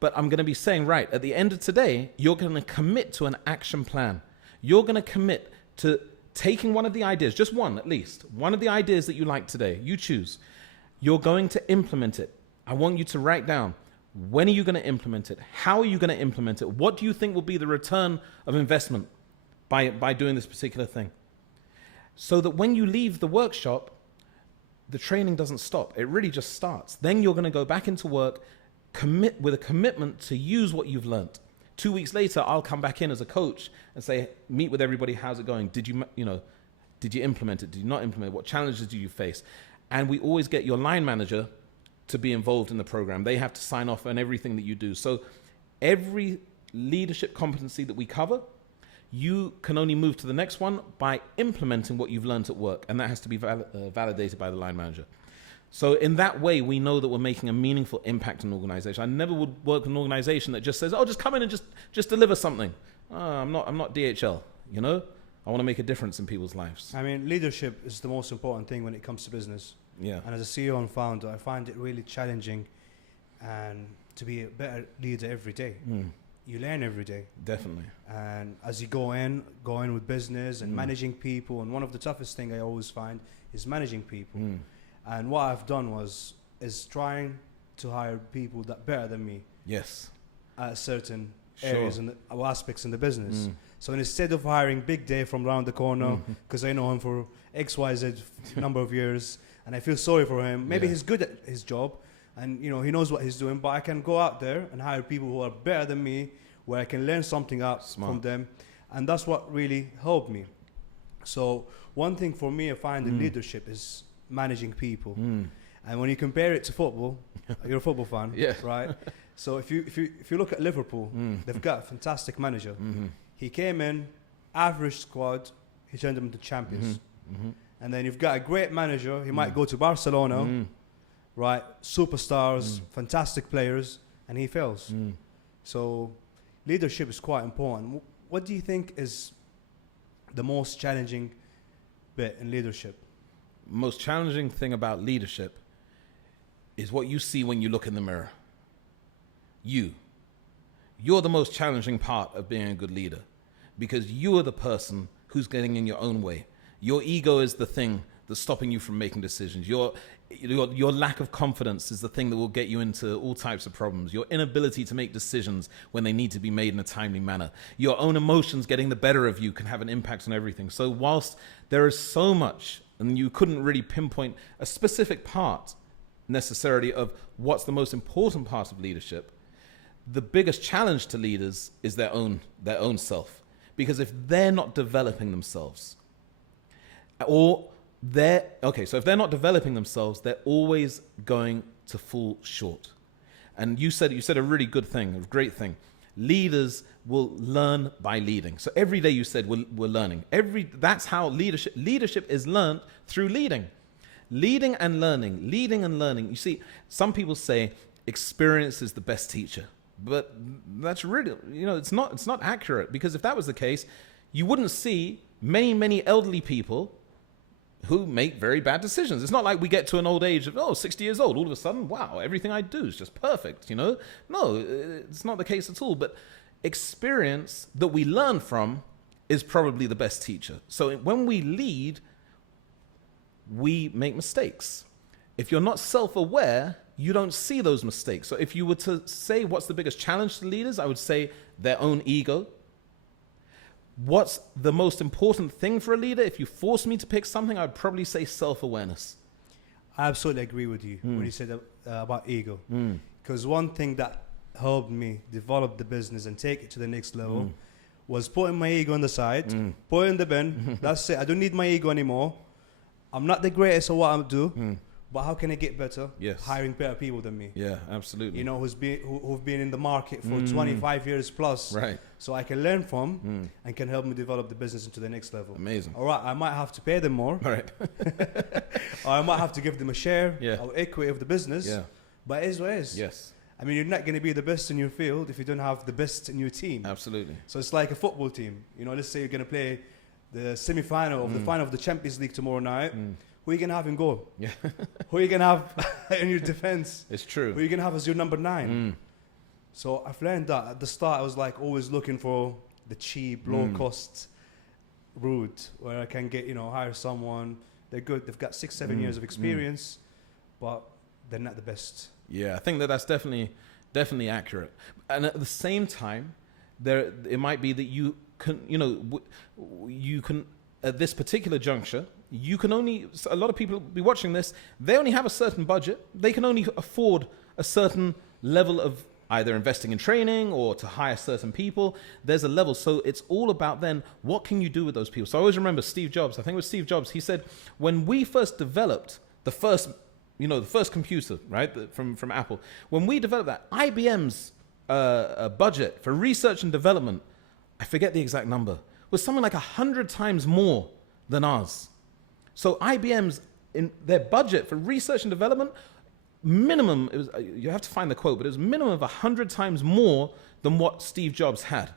But I'm going to be saying, right, at the end of today, you're going to commit to an action plan. You're going to commit to taking one of the ideas, just one at least, one of the ideas that you like today. You choose. You're going to implement it. I want you to write down, when are you going to implement it? How are you going to implement it? What do you think will be the return of investment by doing this particular thing? So that when you leave the workshop, the training doesn't stop. It really just starts. Then you're going to go back into work, commit with a commitment to use what you've learned. 2 weeks later, I'll come back in as a coach and say, meet with everybody. How's it going? Did you implement it? Did you not implement it? What challenges did you face? And we always get your line manager to be involved in the program. They have to sign off on everything that you do. So every leadership competency that we cover, you can only move to the next one by implementing what you've learned at work. And that has to be validated by the line manager. So in that way, we know that we're making a meaningful impact on an organization. I never would work with an organization that just says, oh, just come in and just deliver something. I'm not DHL, I want to make a difference in people's lives. I mean, leadership is the most important thing when it comes to business. Yeah. And as a CEO and founder, I find it really challenging and to be a better leader every day. You learn every day. Definitely. And as you go in with business and managing people, and one of the toughest thing I always find is managing people. And what I've done is trying to hire people that better than me. Yes. At certain areas or aspects in the business. So instead of hiring Big Dave from around the corner, because I know him for XYZ number of years, and I feel sorry for him. Maybe he's good at his job, and he knows what he's doing. But I can go out there and hire people who are better than me, where I can learn something from them, and that's what really helped me. So one thing for me, I find in leadership is managing people. And when you compare it to football, you're a football fan, right? So if you look at Liverpool, they've got a fantastic manager. He came in, average squad, he turned them into champions. And then you've got a great manager, he might go to Barcelona, right? Superstars, fantastic players, and he fails. So leadership is quite important. What do you think is the most challenging bit in leadership? Most challenging thing about leadership is what you see when you look in the mirror. You're the most challenging part of being a good leader, because you are the person who's getting in your own way. Your ego is the thing that's stopping you from making decisions. Your your lack of confidence is the thing that will get you into all types of problems. Your inability to make decisions when they need to be made in a timely manner. Your own emotions getting the better of you can have an impact on everything. So whilst there is so much, and you couldn't really pinpoint a specific part necessarily of what's the most important part of leadership, the biggest challenge to leaders is their own self. Because if they're not developing themselves, so if they're not developing themselves, they're always going to fall short. And you said a really good thing, a great thing. Leaders will learn by leading. So every day you said we're learning. That's how leadership is learned through leading. Leading and learning. You see, some people say experience is the best teacher. But that's really, it's not accurate, because if that was the case, you wouldn't see many elderly people who make very bad decisions. It's not like we get to an old age of 60 years old, all of a sudden, wow, everything I do is just perfect, No, it's not the case at all. But experience that we learn from is probably the best teacher. So when we lead, we make mistakes. If you're not self-aware, you don't see those mistakes. So if you were to say what's the biggest challenge to leaders, I would say their own ego. What's the most important thing for a leader? If you force me to pick something, I would probably say self-awareness. I absolutely agree with you when you said about ego. Because one thing that helped me develop the business and take it to the next level was putting my ego on the side, put it in the bin. That's it. I don't need my ego anymore. I'm not the greatest at what I do. But how can I get better? Yes. Hiring better people than me. Yeah, absolutely. Who've been in the market for 25 years plus. Right. So I can learn from and can help me develop the business into the next level. Amazing. All right, I might have to pay them more. All right. Or I might have to give them a share Yeah. or equity of the business. Yeah. But it is what it is. Yes. I mean, you're not going to be the best in your field if you don't have the best in your team. Absolutely. So it's like a football team. Let's say you're going to play the semi-final of the final of the Champions League tomorrow night. Who are you going to have in goal? Yeah. Who are you going to have in your defense? It's true. Who are you going to have as your number 9? So I've learned that at the start, I was like always looking for the cheap, low-cost route where I can get, hire someone. They're good. They've got 6-7 years of experience, but they're not the best. Yeah, I think that's definitely accurate. And at the same time, it might be that you can, you can, at this particular juncture, a lot of people be watching this, they only have a certain budget. They can only afford a certain level of either investing in training or to hire certain people. There's a level. So it's all about then, what can you do with those people? So I always remember Steve Jobs. I think it was Steve Jobs. He said, when we first developed the first computer, right, from Apple, when we developed that, IBM's budget for research and development, I forget the exact number, was something like 100 times more than ours. So IBM's, in their budget for research and development, minimum, it was, you have to find the quote, but it was minimum of 100 times more than what Steve Jobs had.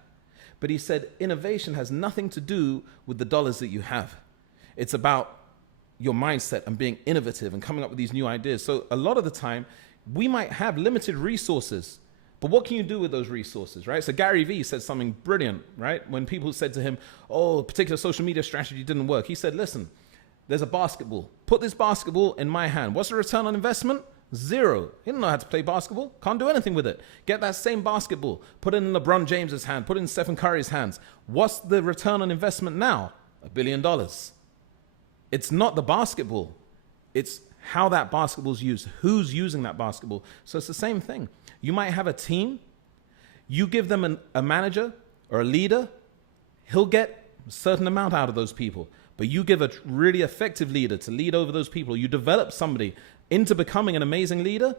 But he said, innovation has nothing to do with the dollars that you have. It's about your mindset and being innovative and coming up with these new ideas. So a lot of the time, we might have limited resources, but what can you do with those resources, right? So Gary Vee said something brilliant, right? When people said to him, a particular social media strategy didn't work, he said, listen, there's a basketball. Put this basketball in my hand. What's the return on investment? 0. He didn't know how to play basketball. Can't do anything with it. Get that same basketball. Put it in LeBron James's hand. Put it in Stephen Curry's hands. What's the return on investment now? $1 billion. It's not the basketball. It's how that basketball's used. Who's using that basketball? So it's the same thing. You might have a team. You give them a manager or a leader. He'll get a certain amount out of those people. But you give a really effective leader to lead over those people. You develop somebody into becoming an amazing leader,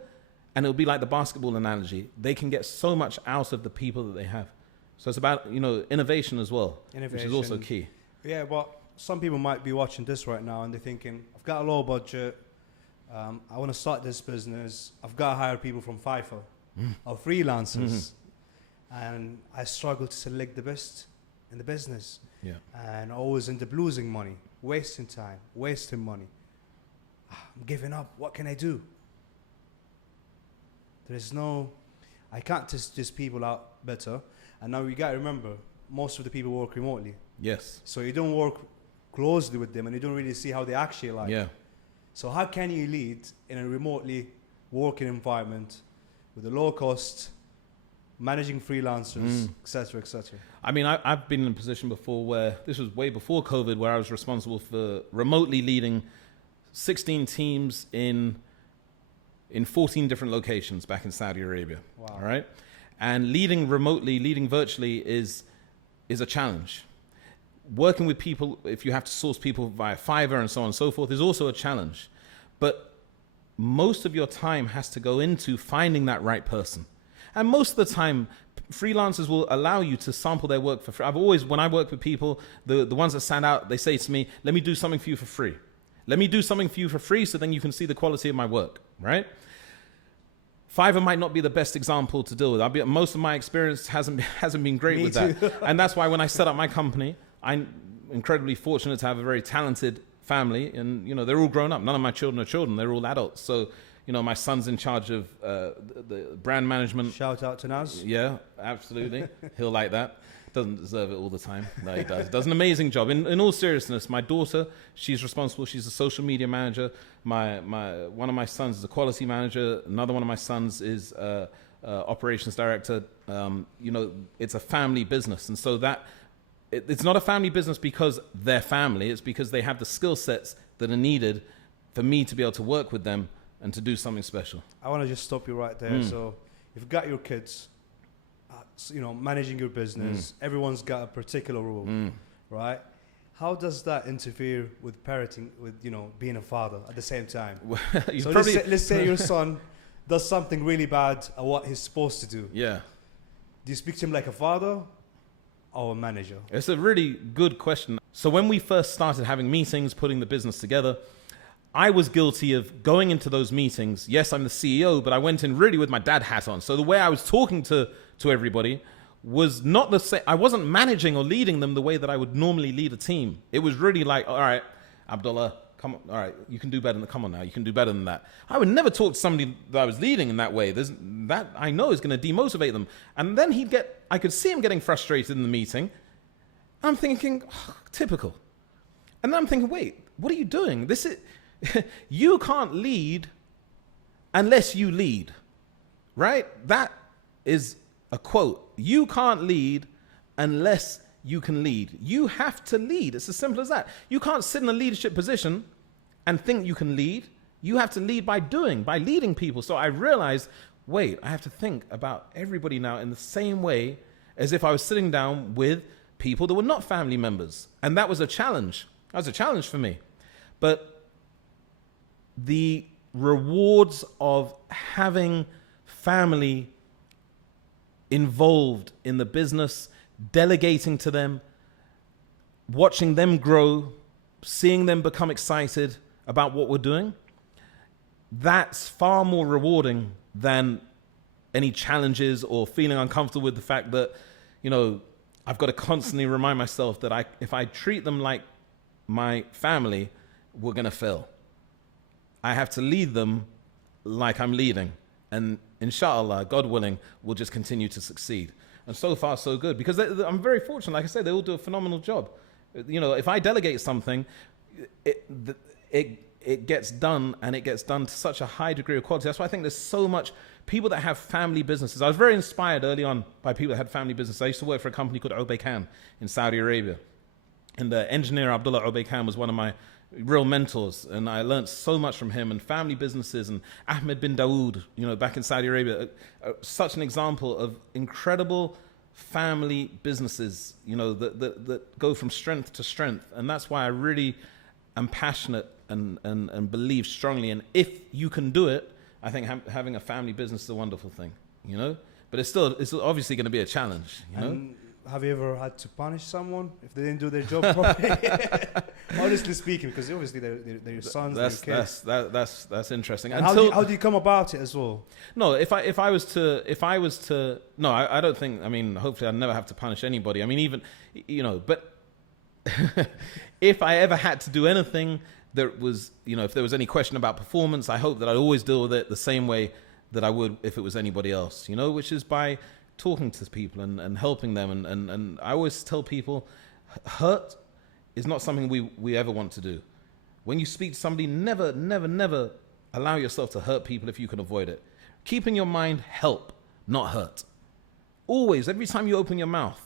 and it'll be like the basketball analogy. They can get so much out of the people that they have. So it's about, innovation as well, which is also key. Yeah, but some people might be watching this right now and they're thinking, I've got a low budget. I want to start this business. I've got to hire people from FIFA or freelancers. And I struggle to select the best in the business. Yeah. And always end up losing money, wasting time, wasting money. I'm giving up. What can I do? I can't test these people out better. And now you got to remember, most of the people work remotely. Yes. So you don't work closely with them and you don't really see how they actually like. Yeah. So how can you lead in a remotely working environment with a low cost, managing freelancers, etc., etc.? I mean, I've been in a position before where, this was way before COVID, where I was responsible for remotely leading 16 teams in 14 different locations back in Saudi Arabia. Wow. All right. And leading remotely, leading virtually is a challenge. Working with people, if you have to source people via Fiverr and so on and so forth, is also a challenge. But most of your time has to go into finding that right person. And most of the time, freelancers will allow you to sample their work for free. I've always, when I work with people, the ones that stand out, they say to me, let me do something for you for free. Let me do something for you for free so then you can see the quality of my work, right? Fiverr might not be the best example to deal with. Most of my experience hasn't been great with that. And that's why when I set up my company, I'm incredibly fortunate to have a very talented family, and they're all grown up. None of my children are children; they're all adults. So, my son's in charge of the brand management. Shout out to Naz. Yeah, absolutely. He'll like that. Doesn't deserve it all the time. No, he does. Does an amazing job. In all seriousness, my daughter, she's responsible. She's a social media manager. One of my sons is a quality manager. Another one of my sons is operations director. It's a family business, and so that. It's not a family business because they're family. It's because they have the skill sets that are needed for me to be able to work with them and to do something special. I want to just stop you right there. So you've got your kids, managing your business. Everyone's got a particular role, right? How does that interfere with parenting, with being a father at the same time? So let's say your son does something really bad at what he's supposed to do. Yeah. Do you speak to him like a father? Or a manager? It's a really good question. So when we first started having meetings, putting the business together, I was guilty of going into those meetings. Yes, I'm the CEO, but I went in really with my dad hat on. So the way I was talking to everybody was not the same. I wasn't managing or leading them the way that I would normally lead a team. It was really like, all right, Abdullah, come on, all right, you can do better than, come on now, you can do better than that. I would never talk to somebody that I was leading in that way. That I know is going to demotivate them. And then I could see him getting frustrated in the meeting. I'm thinking, typical. And then I'm thinking, wait, what are you doing? You can't lead unless you lead, right? That is a quote. You can't lead unless you can lead. You have to lead. It's as simple as that. You can't sit in a leadership position and think you can lead. You have to lead by leading people. So I realized, wait, I have to think about everybody now in the same way as if I was sitting down with people that were not family members. And that was a challenge. That was a challenge for me. But the rewards of having family involved in the business, delegating to them, watching them grow, seeing them become excited about what we're doing, that's far more rewarding than any challenges or feeling uncomfortable with the fact that, I've got to constantly remind myself that if I treat them like my family, we're going to fail. I have to lead them like I'm leading. And inshallah, God willing, we'll just continue to succeed. And so far, so good. Because I'm very fortunate. Like I said, they all do a phenomenal job. If I delegate something, it gets done, and it gets done to such a high degree of quality. That's why I think there's so much people that have family businesses. I was very inspired early on by people that had family businesses. I used to work for a company called Ubay Khan in Saudi Arabia. And the engineer, Abdullah Ubay Khan, was one of my real mentors, and I learned so much from him. And family businesses, and Ahmed bin Dawood, back in Saudi Arabia, such an example of incredible family businesses, that go from strength to strength. And that's why I really am passionate and believe strongly. And if you can do it, I think having a family business is a wonderful thing, but it's obviously going to be a challenge, Have you ever had to punish someone if they didn't do their job properly? Honestly speaking, because obviously they're your sons, they're kids. That's interesting. And how do you come about it as well? No, if I was to, no, I don't think. I mean, hopefully, I'd never have to punish anybody. I mean, even, but if I ever had to do anything that was, if there was any question about performance, I hope that I'd always deal with it the same way that I would if it was anybody else. Which is by talking to people and helping them. And I always tell people, hurt is not something we ever want to do. When you speak to somebody, never, never, never allow yourself to hurt people if you can avoid it. Keep in your mind, help, not hurt. Always, every time you open your mouth,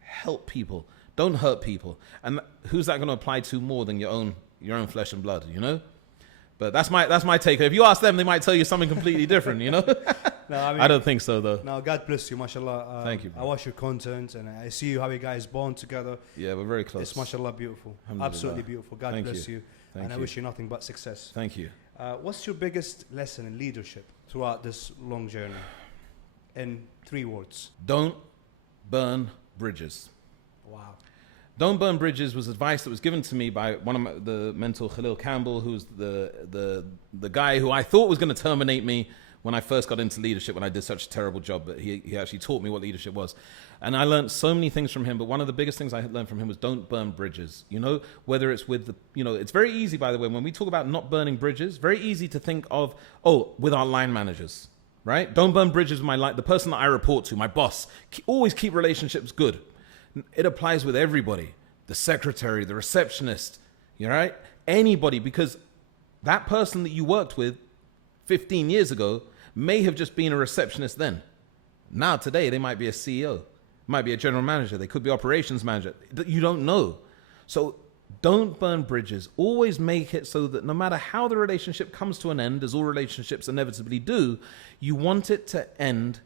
help people. Don't hurt people. And who's that going to apply to more than your own flesh and blood, you know? But that's my take. If you ask them, they might tell you something completely different, you know? No, I mean, I don't think so, though. No, God bless you, mashallah. Thank you, bro. I watch your content and I see you how you guys bond together. Yeah, we're very close. It's mashallah beautiful. Alhamdulillah. Absolutely beautiful. God Thank bless you. Thank And I you. wish you nothing but success. Thank you. What's your biggest lesson in leadership throughout this long journey? In 3 words. Don't burn bridges. Wow. Don't burn bridges was advice that was given to me by one of the mentor, Khalil Campbell, who's the guy who I thought was going to terminate me when I first got into leadership, when I did such a terrible job, but he actually taught me what leadership was. And I learned so many things from him, but one of the biggest things I had learned from him was don't burn bridges. You know, whether it's with it's very easy, by the way, when we talk about not burning bridges, very easy to think of, with our line managers, right? Don't burn bridges with the person that I report to, my boss. Always keep relationships good. It applies with everybody, the secretary, the receptionist, right? Anybody, because that person that you worked with 15 years ago may have just been a receptionist then. Now, today, they might be a CEO, might be a general manager, they could be operations manager. You don't know. So don't burn bridges. Always make it so that no matter how the relationship comes to an end, as all relationships inevitably do, you want it to end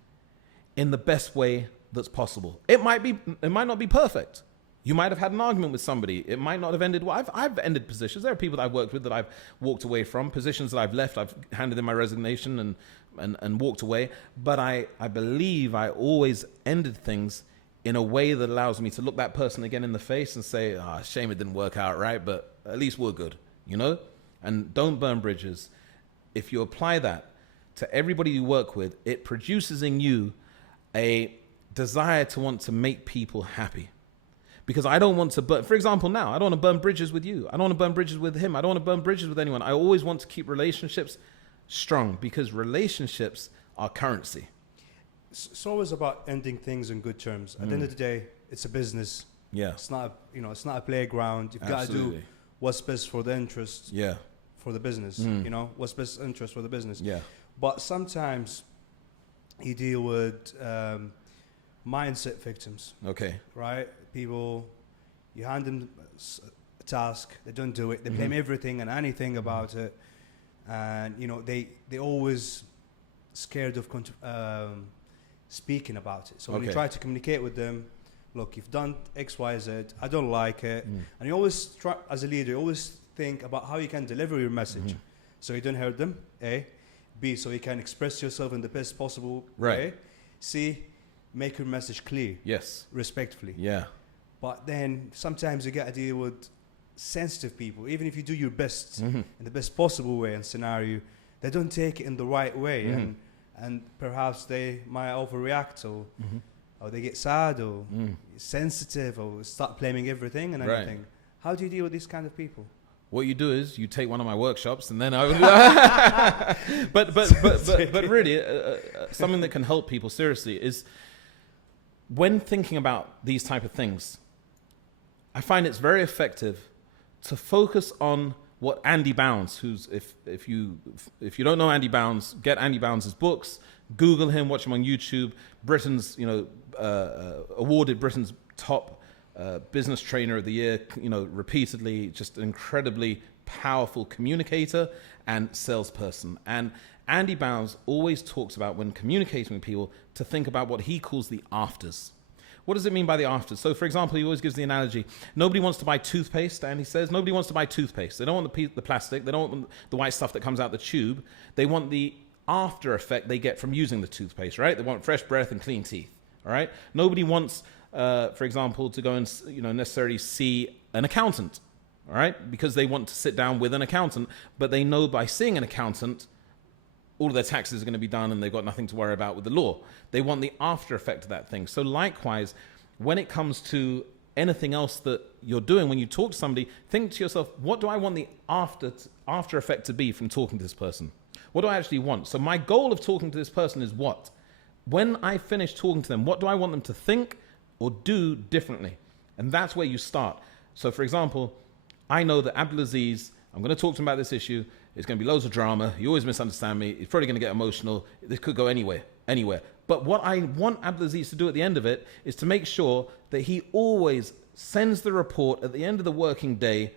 in the best way that's possible. It might not be perfect. You might have had an argument with somebody. It might not have ended well. I've ended positions. There are people that I've worked with that I've walked away from. Positions that I've left, I've handed in my resignation and walked away. But I believe I always ended things in a way that allows me to look that person again in the face and say, shame it didn't work out, right? But at least we're good, you know? And don't burn bridges. If you apply that to everybody you work with, it produces in you a desire to want to make people happy. Because I don't want to burn, for example, now, I don't want to burn bridges with you. I don't want to burn bridges with him. I don't want to burn bridges with anyone. I always want to keep relationships strong because relationships are currency. It's always about ending things in good terms. At the end of the day, it's a business. Yeah. It's not a playground. You've got to do what's best for the interest. Yeah. For the business. What's best interest for the business. Yeah. But sometimes you deal with mindset victims. Okay. Right? People, you hand them a task, they don't do it, they blame everything and anything about it, and they always scared of speaking about it. So when you try to communicate with them, look, you've done X, Y, Z, I don't like it, and you always try, as a leader, you always think about how you can deliver your message, so you don't hurt them. A, B, so you can express yourself in the best possible way. C, make your message clear. Yes. Respectfully. Yeah. But then sometimes you got to deal with sensitive people. Even if you do your best in the best possible way and scenario, they don't take it in the right way, and perhaps they might overreact or they get sad or sensitive or start blaming everything and everything. How do you deal with these kind of people? What you do is you take one of my workshops and then I but really something that can help people seriously is when thinking about these type of things, I find it's very effective to focus on what Andy Bounds, who's if you don't know Andy Bounds, get Andy Bounds' books, Google him, watch him on YouTube. Britain's awarded Britain's top business trainer of the year, repeatedly, just an incredibly powerful communicator and salesperson. And Andy Bounds always talks about when communicating with people to think about what he calls the afters. What does it mean by the afters? So, for example, he always gives the analogy, nobody wants to buy toothpaste, and he says, nobody wants to buy toothpaste. They don't want the plastic. They don't want the white stuff that comes out the tube. They want the after effect they get from using the toothpaste, right? They want fresh breath and clean teeth, all right? Nobody wants, for example, to go and necessarily see an accountant, all right? Because they want to sit down with an accountant, but they know by seeing an accountant, all of their taxes are going to be done and they've got nothing to worry about with the law. They want the after effect of that thing. So likewise, when it comes to anything else that you're doing, when you talk to somebody, think to yourself, what do I want the after effect to be from talking to this person? What do I actually want? So my goal of talking to this person is what? When I finish talking to them, what do I want them to think or do differently? And that's where you start. So for example, I know that Abdulaziz I'm going to talk to him about this issue. It's going to be loads of drama. You always misunderstand me. It's probably going to get emotional. This could go anywhere. But what I want Abdulaziz to do at the end of it is to make sure that he always sends the report at the end of the working day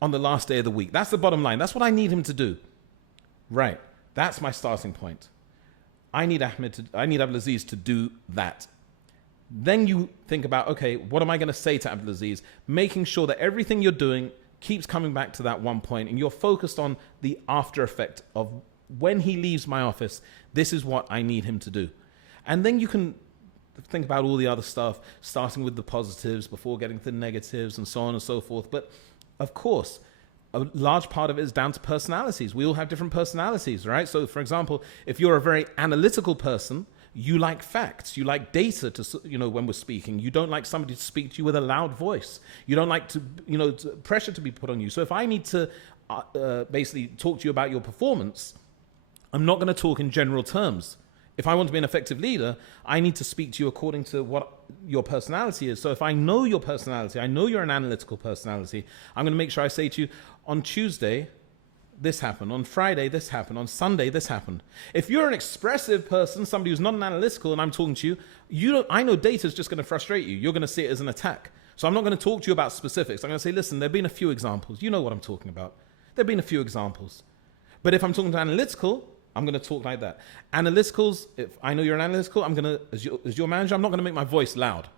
on the last day of the week. That's the bottom line. That's what I need him to do. Right. That's my starting point. I need Abdulaziz to do that. Then you think about, okay, what am I going to say to Abdulaziz? Making sure that everything you're doing keeps coming back to that one point, and you're focused on the after effect of when he leaves my office, this is what I need him to do. And then you can think about all the other stuff, starting with the positives before getting to the negatives and so on and so forth. But of course, a large part of it is down to personalities. We all have different personalities, right? So for example, if you're a very analytical person, you like facts, you like data to, when we're speaking. You don't like somebody to speak to you with a loud voice. You don't like to, pressure to be put on you. So if I need to basically talk to you about your performance, I'm not going to talk in general terms. If I want to be an effective leader, I need to speak to you according to what your personality is. So if I know your personality, I know you're an analytical personality, I'm going to make sure I say to you, on Tuesday, this happened. On Friday, this happened. On Sunday, this happened. If you're an expressive person, somebody who's not an analytical, and I'm talking to you, I know data is just going to frustrate you. You're going to see it as an attack. So I'm not going to talk to you about specifics. I'm going to say, listen, there have been a few examples. You know what I'm talking about. There have been a few examples. But if I'm talking to analytical, I'm going to talk like that. Analyticals, if I know you're an analytical, I'm going to, as your manager, I'm not going to make my voice loud.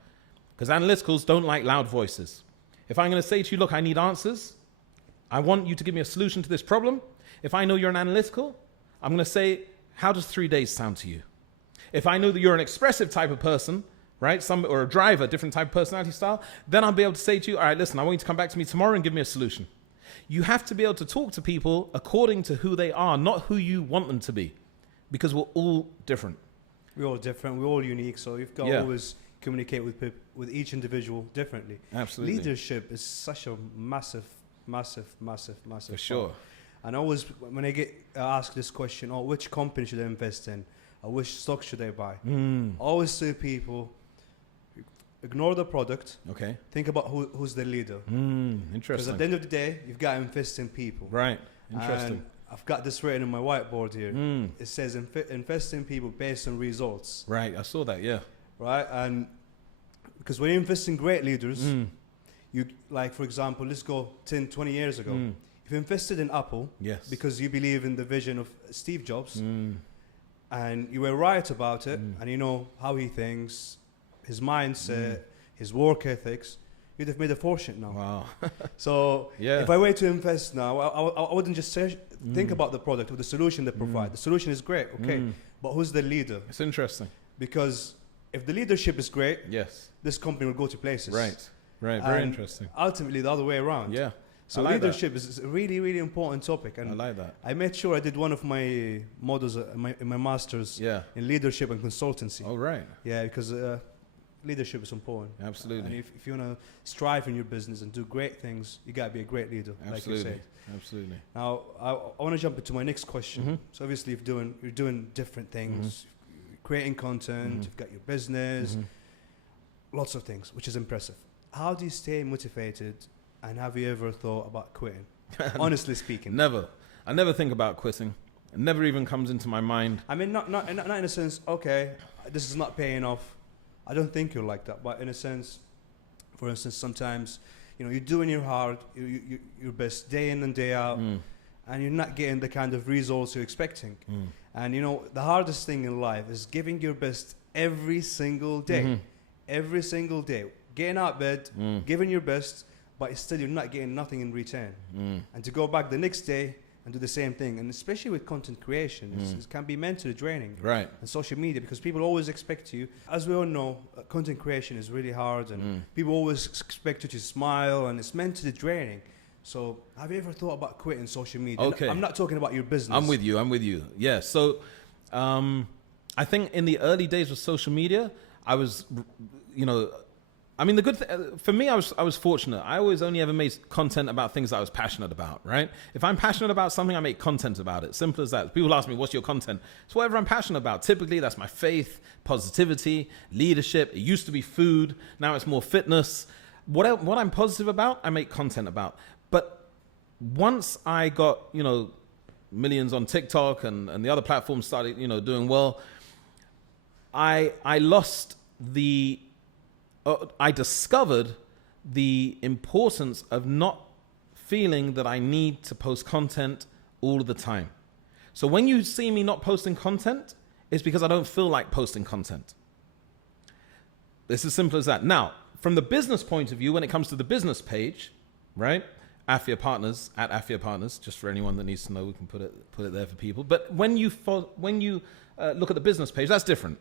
Because analyticals don't like loud voices. If I'm going to say to you, look, I need answers. I want you to give me a solution to this problem. If I know you're an analytical, I'm going to say, how does 3 days sound to you? If I know that you're an expressive type of person, right, or a driver, different type of personality style, then I'll be able to say to you, all right, listen, I want you to come back to me tomorrow and give me a solution. You have to be able to talk to people according to who they are, not who you want them to be, because we're all different. We're all different. We're all unique. So you've got to always communicate with each individual differently. Absolutely. Leadership is such a massive For sure. And always, when I get asked this question, which company should I invest in? Or which stock should I buy? I always say people, ignore the product. Okay. Think about who's the leader. Interesting. Because at the end of the day, you've got to invest in people. Right. Interesting. And I've got this written on my whiteboard here. It says invest in people based on results. Right. I saw that. Yeah. Right. And because when you invest in great leaders, you, like, for example, let's go 10, 20 years ago. If you invested in Apple because you believe in the vision of Steve Jobs and you were right about it and you know how he thinks, his mindset, his work ethics, you'd have made a fortune now. Wow. So if I were to invest now, I wouldn't just think about the product or the solution they provide. The solution is great, okay, but who's the leader? It's interesting. Because if the leadership is great, this company will go to places. Right. Very interesting. Ultimately, the other way around. Yeah. So leadership is a really, really important topic. And I like that. I made sure I did one of my models in my master's in leadership and consultancy. Oh, right. Yeah, because leadership is important. Absolutely. And if you want to strive in your business and do great things, you got to be a great leader, like you say. Absolutely. Now, I want to jump into my next question. So obviously, you're doing different things, you're creating content, you've got your business, lots of things, which is impressive. How do you stay motivated, and have you ever thought about quitting? Honestly speaking. Never. I never think about quitting. It never even comes into my mind. I mean, not in a sense, okay, this is not paying off. I don't think you're like that. But in a sense, for instance, sometimes, you're doing your hard, your best day in and day out, and you're not getting the kind of results you're expecting. And, the hardest thing in life is giving your best every single day. Every single day. Getting out of bed, giving your best, but still you're not getting nothing in return. And to go back the next day and do the same thing, and especially with content creation, it can be mentally draining. Right. And social media, because people always expect you, as we all know, content creation is really hard, and people always expect you to smile, and it's mentally draining. So have you ever thought about quitting social media? Okay. I'm not talking about your business. I'm with you. Yeah. So I think in the early days of social media, I was, I mean, the good for me, I was fortunate. I always only ever made content about things that I was passionate about, right? If I'm passionate about something, I make content about it. Simple as that. People ask me, what's your content? It's whatever I'm passionate about. Typically, that's my faith, positivity, leadership. It used to be food. Now it's more fitness. What I'm positive about, I make content about. But once I got, millions on TikTok and the other platforms started, doing well, I discovered the importance of not feeling that I need to post content all the time. So when you see me not posting content, it's because I don't feel like posting content. It's as simple as that. Now, from the business point of view, when it comes to the business page, right? Afia Partners, at Afia Partners, just for anyone that needs to know, we can put it there for people. But when you look at the business page, that's different.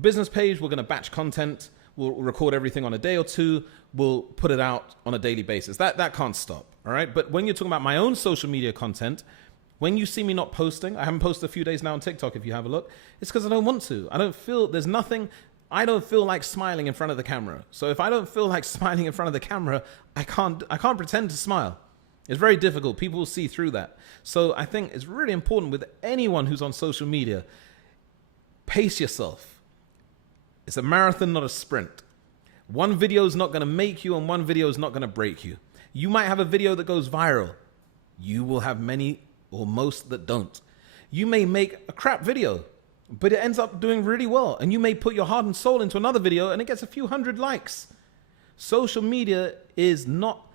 Business page, we're going to batch content. We'll record everything on a day or two. We'll put it out on a daily basis. That can't stop, all right? But when you're talking about my own social media content, when you see me not posting, I haven't posted a few days now on TikTok if you have a look, it's because I don't want to. I don't feel like smiling in front of the camera. So if I don't feel like smiling in front of the camera, I can't pretend to smile. It's very difficult. People will see through that. So I think it's really important with anyone who's on social media, pace yourself. It's a marathon, not a sprint. One video is not going to make you and one video is not going to break you. You might have a video that goes viral. You will have many or most that don't. You may make a crap video, but it ends up doing really well. And you may put your heart and soul into another video and it gets a few hundred likes. Social media is not,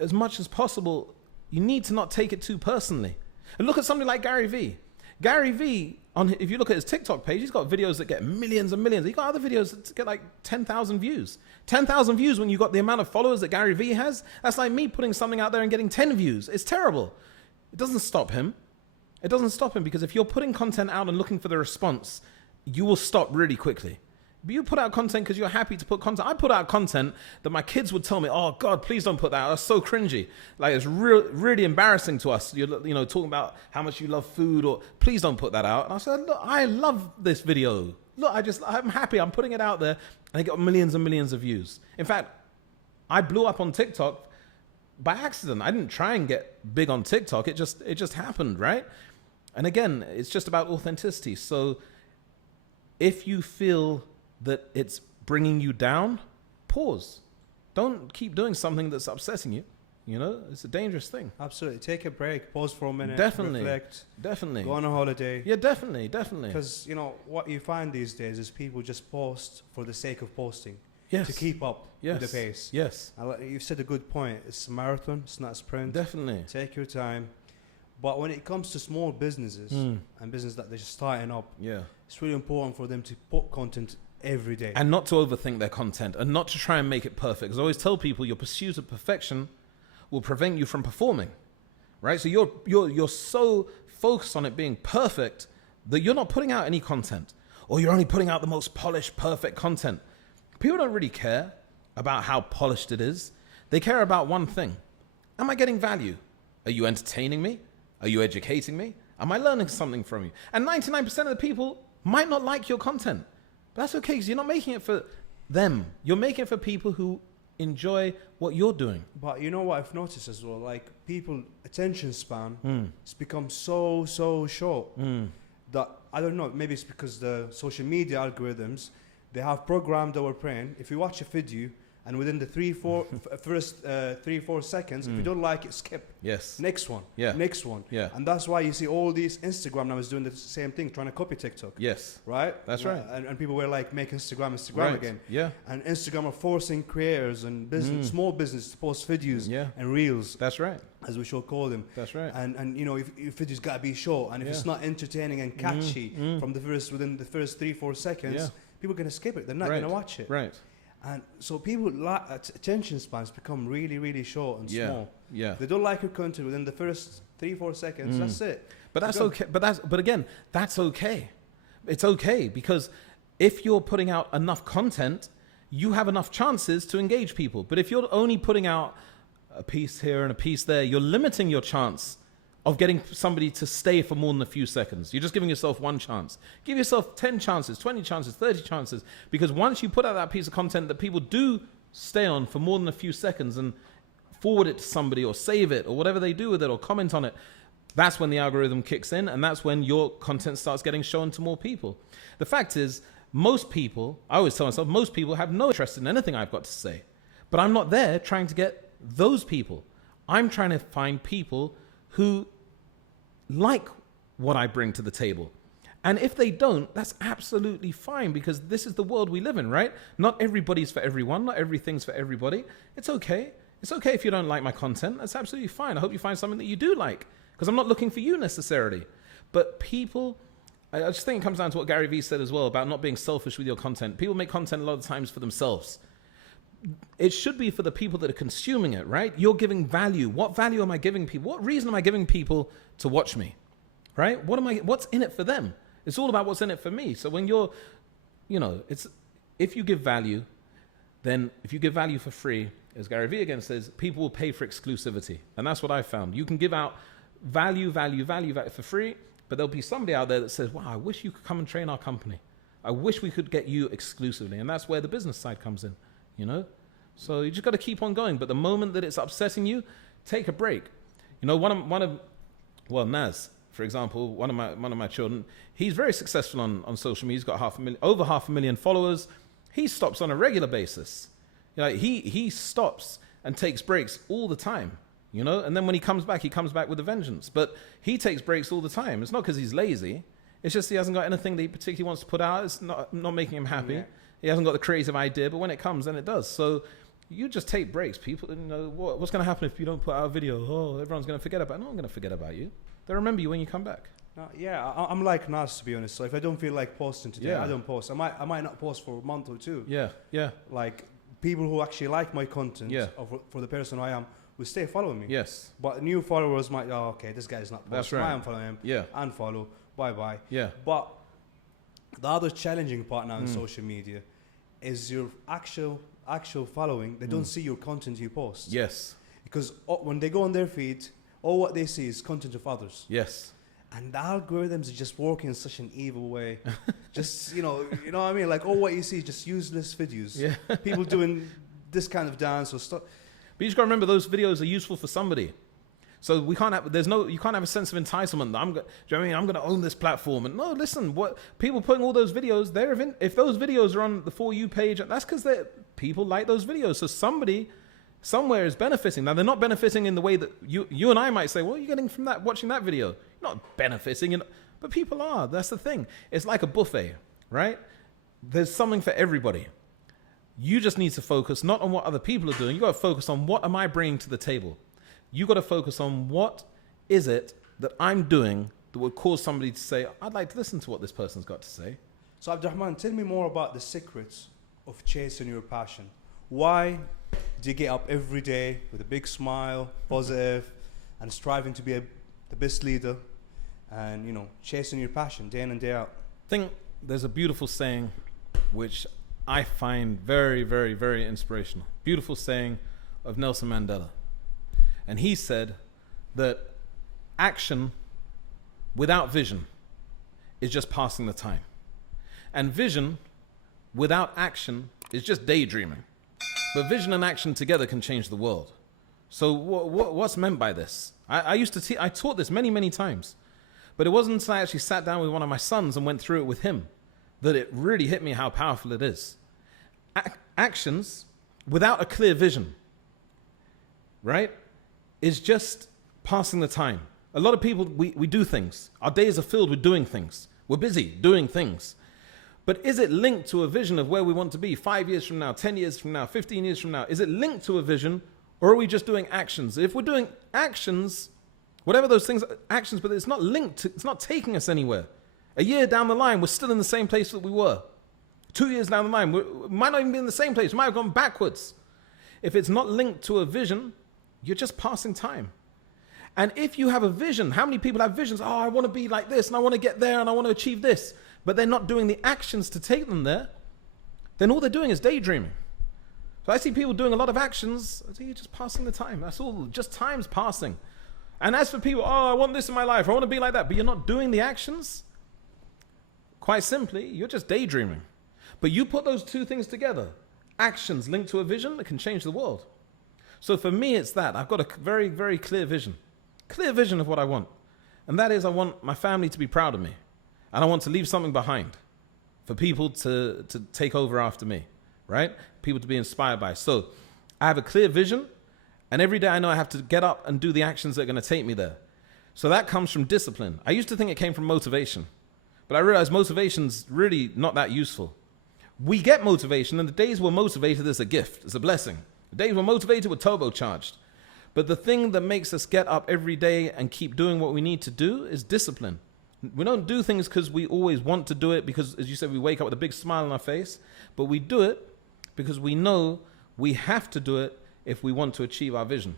as much as possible, you need to not take it too personally. And look at somebody like Gary Vee. Gary Vee, if you look at his TikTok page, he's got videos that get millions and millions. He's got other videos that get like 10,000 views. 10,000 views when you got the amount of followers that Gary Vee has, that's like me putting something out there and getting 10 views. It's terrible. It doesn't stop him. It doesn't stop him because if you're putting content out and looking for the response, you will stop really quickly. But you put out content because you're happy to put content. I put out content that my kids would tell me, oh God, please don't put that out. That's so cringy. Like it's really embarrassing to us. You're talking about how much you love food or please don't put that out. And I said, look, I love this video. Look, I'm happy. I'm putting it out there and it got millions and millions of views. In fact, I blew up on TikTok by accident. I didn't try and get big on TikTok. It just happened, right? And again, it's just about authenticity. So if you feel that it's bringing you down, pause. Don't keep doing something that's upsetting you. It's a dangerous thing. Absolutely. Take a break, pause for a minute, definitely, reflect, definitely, go on a holiday. Yeah, definitely. Because, what you find these days is people just post for the sake of posting. Yes. To keep up with the pace. Yes. You've said a good point. It's a marathon, it's not a sprint. Definitely. Take your time. But when it comes to small businesses and businesses that they're just starting up, it's really important for them to put content every day. And not to overthink their content and not to try and make it perfect. Because I always tell people your pursuit of perfection will prevent you from performing, right? So you're so focused on it being perfect that you're not putting out any content, or you're only putting out the most polished, perfect content. People don't really care about how polished it is. They care about one thing. Am I getting value? Are you entertaining me? Are you educating me? Am I learning something from you? And 99% of the people might not like your content. But that's okay because you're not making it for them. You're making it for people who enjoy what you're doing. But you know what I've noticed as well? Like people attention span it's become so short that I don't know, maybe it's because the social media algorithms, they have programmed our brain. If you watch a video and within the first 3-4 seconds, if you don't like it, skip. Yes. Next one. Yeah. Next one. Yeah. And that's why you see all these Instagram now is doing the same thing, trying to copy TikTok. Yes. Right? That's right. And people were like, make Instagram right. again. Yeah. And Instagram are forcing creators and small business to post videos and reels. That's right. As we shall call them. That's right. And if videos got to be short, and if it's not entertaining and catchy within the first 3-4 seconds, people are going to skip it. They're not going to watch it. Right. And so people attention spans become really, really short and small. Yeah. They don't like your content within the first 3-4 seconds. That's it. But that's okay. But again, that's okay. It's okay because if you're putting out enough content, you have enough chances to engage people. But if you're only putting out a piece here and a piece there, you're limiting your chance of getting somebody to stay for more than a few seconds. You're just giving yourself one chance. Give yourself 10 chances, 20 chances, 30 chances, because once you put out that piece of content that people do stay on for more than a few seconds and forward it to somebody or save it or whatever they do with it or comment on it, that's when the algorithm kicks in and that's when your content starts getting shown to more people. The fact is, most people, I always tell myself, most people have no interest in anything I've got to say, but I'm not there trying to get those people. I'm trying to find people who like what I bring to the table. And if they don't, that's absolutely fine, because this is the world we live in, right? Not everybody's for everyone. Not everything's for everybody. It's okay. It's okay if you don't like my content. That's absolutely fine. I hope you find something that you do like, because I'm not looking for you necessarily. But people, I just think it comes down to what Gary Vee said as well about not being selfish with your content. People make content a lot of times for themselves. It should be for the people that are consuming it, right? You're giving value. What value am I giving people? What reason am I giving people to watch me, right? What's in it for them? It's all about what's in it for me. So when you're, if you give value, then if you give value for free, as Gary Vee again says, people will pay for exclusivity. And that's what I found. You can give out value for free, but there'll be somebody out there that says, wow, I wish you could come and train our company. I wish we could get you exclusively. And that's where the business side comes in, So you just got to keep on going. But the moment that it's upsetting you, take a break. Naz, for example, one of my children, he's very successful on social media. He's got over 500,000 followers. He stops on a regular basis. He stops and takes breaks all the time, and then when he comes back with a vengeance. But he takes breaks all the time. It's not because he's lazy. It's just he hasn't got anything that he particularly wants to put out. It's not making him happy. Yeah. He hasn't got the creative idea, but when it comes, then it does. So you just take breaks. People, what's going to happen if you don't put out a video? Oh, everyone's going to forget about it. No, I'm going to forget about you. They'll remember you when you come back. I'm like Nas, to be honest. So if I don't feel like posting today, I don't post. I might not post for a month or two. Yeah. Like people who actually like my content, or for the person I am, will stay following me. Yes. But new followers might, okay, this guy's not posting. That's right. I am following him. Yeah. Unfollow. Bye. Yeah. But the other challenging part now in social media is your actual following. They don't see your content you post. Yes. Because when they go on their feed, all what they see is content of others. Yes. And the algorithms are just working in such an evil way. Just, you know what I mean? Like, all what you see is just useless videos. Yeah. People doing this kind of dance or stuff. But you just got to remember, those videos are useful for somebody. So you can't have a sense of entitlement. I'm going to own this platform. And no, listen, what people putting all those videos, if those videos are on the For You page, that's because people like those videos. So somebody somewhere is benefiting. Now, they're not benefiting in the way that you and I might say, what are you getting from that, watching that video? You're not benefiting, but people are. That's the thing. It's like a buffet, right? There's something for everybody. You just need to focus not on what other people are doing. You got to focus on, what am I bringing to the table? You got to focus on, what is it that I'm doing that would cause somebody to say, I'd like to listen to what this person's got to say. So Abdurahman, tell me more about the secrets of chasing your passion. Why do you get up every day with a big smile, positive, and striving to be the best leader, and chasing your passion day in and day out? I think there's a beautiful saying which I find very, very, very inspirational. Beautiful saying of Nelson Mandela. And he said that action without vision is just passing the time. And vision without action is just daydreaming. But vision and action together can change the world. So what's meant by this? I taught this many, many times. But it wasn't until I actually sat down with one of my sons and went through it with him that it really hit me how powerful it is. Actions without a clear vision, right, is just passing the time. A lot of people, we do things. Our days are filled with doing things. We're busy doing things. But is it linked to a vision of where we want to be 5 years from now, 10 years from now, 15 years from now? Is it linked to a vision, or are we just doing actions? If we're doing actions, whatever those things are, actions, but it's not linked to, it's not taking us anywhere. A year down the line, we're still in the same place that we were. 2 years down the line, we might not even be in the same place. We might have gone backwards. If it's not linked to a vision, you're just passing time. And if you have a vision, how many people have visions? Oh, I want to be like this, and I want to get there, and I want to achieve this. But they're not doing the actions to take them there. Then all they're doing is daydreaming. So I see people doing a lot of actions. I think you're just passing the time. That's all, just time's passing. And as for people, oh, I want this in my life, I want to be like that, but you're not doing the actions, quite simply, you're just daydreaming. But you put those two things together, actions linked to a vision, that can change the world. So for me, it's that. I've got a very, very clear vision of what I want. And that is, I want my family to be proud of me. And I want to leave something behind for people to take over after me, right? People to be inspired by. So I have a clear vision, And every day I know I have to get up and do the actions that are going to take me there. So that comes from discipline. I used to think it came from motivation, but I realized motivation's really not that useful. We get motivation, and the days we're motivated is a gift, it's a blessing. The days we're motivated, we're turbocharged. But the thing that makes us get up every day and keep doing what we need to do is discipline. We don't do things because we always want to do it, because, as you said, we wake up with a big smile on our face, but we do it because we know we have to do it if we want to achieve our vision.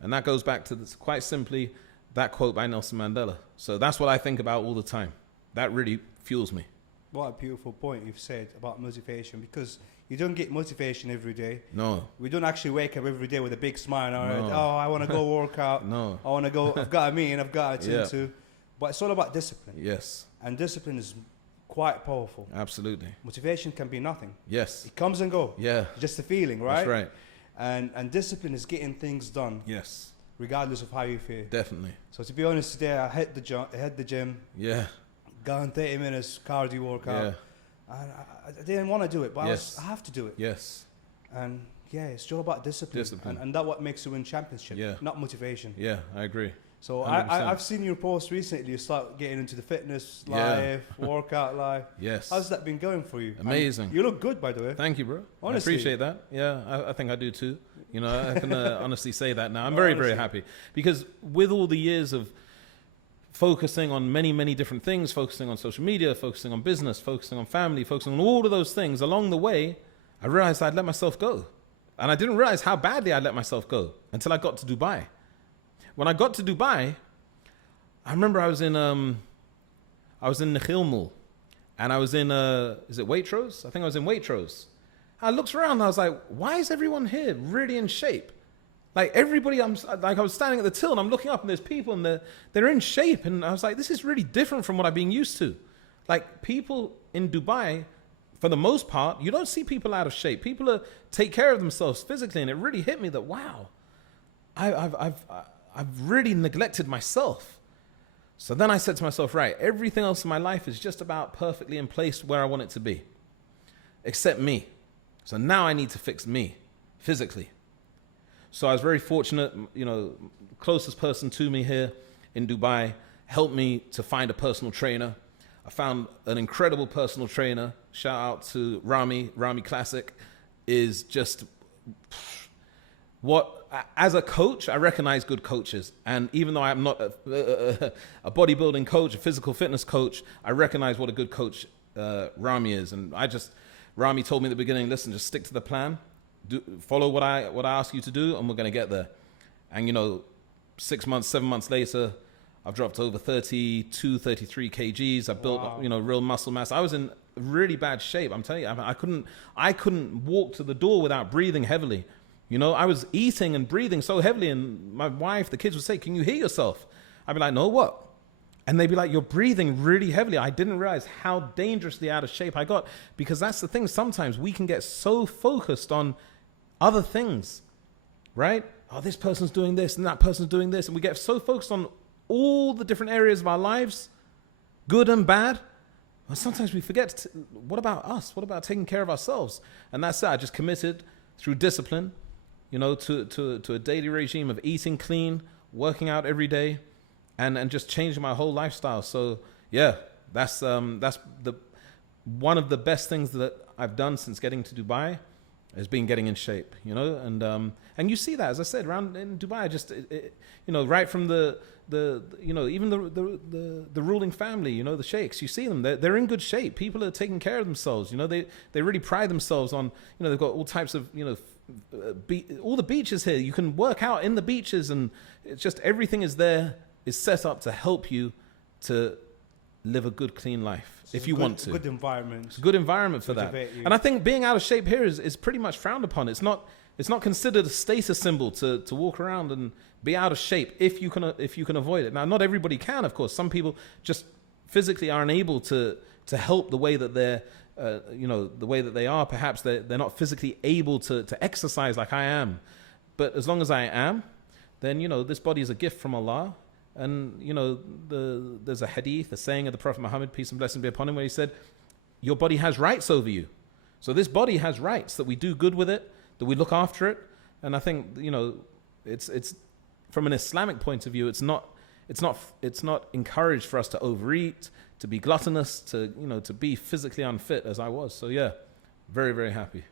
And that goes back to this, quite simply, that quote by Nelson Mandela. So that's what I think about all the time. That really fuels me. What a beautiful point you've said about motivation, because you don't get motivation every day. No. We don't actually wake up every day with a big smile on our head. Oh, I want to go work out. No. I want to go, I've got a meeting, I've got to attend to. But it's all about discipline. Yes. And discipline is quite powerful. Absolutely. Motivation can be nothing. Yes. It comes and goes. Yeah. Just a feeling, right? That's right. And discipline is getting things done. Yes. Regardless of how you feel. Definitely. So to be honest, today I hit the gym. Yeah. Gone 30 minutes cardio workout. Yeah. And I didn't want to do it, but Yes. I have to do it. Yes. And yeah, it's all about discipline. And that's what makes you win championship, Yeah. not motivation. Yeah, I agree. So 100%. I've seen your post recently. You start getting into the fitness Yeah. life, workout life. Yes. How's that been going for you? Amazing. And you look good, by the way. Thank you, bro. Honestly. I appreciate that. Yeah, I think I do too. You know, I can honestly say that now. I'm very, very happy. Because with all the years of focusing on many, many different things, focusing on social media, focusing on business, focusing on family, focusing on all of those things, along the way, I realized I'd let myself go. And I didn't realize how badly I'd let myself go until I got to Dubai. When I got to Dubai, I remember I was in Nakhil Mall, and I was in, is it Waitrose? I think I was in Waitrose. I looked around and I was like, why is everyone here really in shape? Like everybody, I was standing at the till and I'm looking up and there's people and they're in shape. And I was like, this is really different from what I've been used to. Like people in Dubai, for the most part, you don't see people out of shape. People take care of themselves physically. And it really hit me that, wow, I've really neglected myself. So then I said to myself, right, everything else in my life is just about perfectly in place where I want it to be, except me. So now I need to fix me physically. So I was very fortunate, you know, closest person to me here in Dubai helped me to find a personal trainer. I found an incredible personal trainer. Shout out to Rami. Rami Classic is just what, as a coach, I recognize good coaches. And even though I'm not a bodybuilding coach, a physical fitness coach, I recognize what a good coach Rami is. And Rami told me at the beginning, listen, just stick to the plan. Follow what I ask you to do, and we're going to get there. And, you know, 6 months, 7 months later, I've dropped over 32, 33 kgs. I built, you know, real muscle mass. I was in really bad shape. I'm telling you, I couldn't walk to the door without breathing heavily. You know, I was eating and breathing so heavily, and my wife, the kids would say, can you hear yourself? I'd be like, no, what? And they'd be like, you're breathing really heavily. I didn't realize how dangerously out of shape I got, because that's the thing. Sometimes we can get so focused on other things, right? Oh, this person's doing this and that person's doing this. And we get so focused on all the different areas of our lives, good and bad. Well, sometimes we forget, what about us? What about taking care of ourselves? And that's it. I just committed through discipline, you know, to a daily regime of eating clean, working out every day, and just changing my whole lifestyle. So yeah, that's the one of the best things that I've done since getting to Dubai has been getting in shape, you know, and you see that, as I said, around in Dubai, you know, right from the you know, even the ruling family, you know, the sheikhs, you see them, they're in good shape. People are taking care of themselves, you know, they really pride themselves on, you know, they've got all types of, you know, all the beaches here, you can work out in the beaches, and it's just everything is set up to help you to live a good, clean life. So if you want to. Good environment. It's a good environment for that. And I think being out of shape here is pretty much frowned upon. It's not considered a status symbol to walk around and be out of shape if you can avoid it. Now, not everybody can, of course. Some people just physically are unable to help the way that they're, you know, the way that they are. Perhaps they're not physically able to exercise like I am. But as long as I am, then, you know, this body is a gift from Allah. And, you know, there's a hadith, a saying of the Prophet Muhammad, peace and blessing be upon him, where he said, your body has rights over you. So this body has rights, that we do good with it, that we look after it. And I think, you know, it's from an Islamic point of view, it's not encouraged for us to overeat, to be gluttonous, to be physically unfit as I was. So yeah, very, very happy.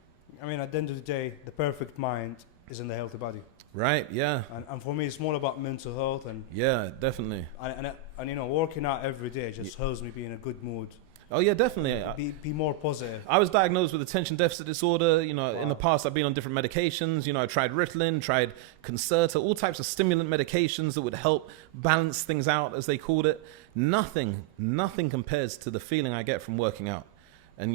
I mean, at the end of the day, the perfect mind is in the healthy body. Right, yeah. And for me, it's more about mental health. And yeah, definitely. And working out every day just helps me be in a good mood. Oh yeah, definitely. Be more positive. I was diagnosed with attention deficit disorder. In the past I've been on different medications. I tried Ritalin, tried Concerta, all types of stimulant medications that would help balance things out, as they called it. Nothing compares to the feeling I get from working out. And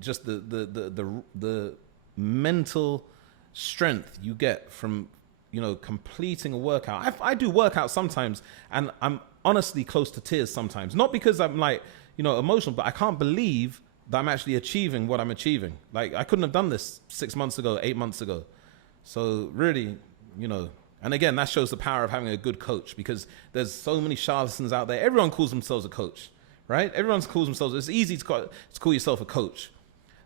just the mental strength you get from completing a workout. I do workouts sometimes, and I'm honestly close to tears sometimes. Not because I'm like emotional, but I can't believe that I'm actually achieving what I'm achieving. Like, I couldn't have done this 6 months ago, 8 months ago. So really, and again, that shows the power of having a good coach, because there's so many charlatans out there. Everyone calls themselves a coach, right? Everyone calls themselves, it's easy to call yourself a coach.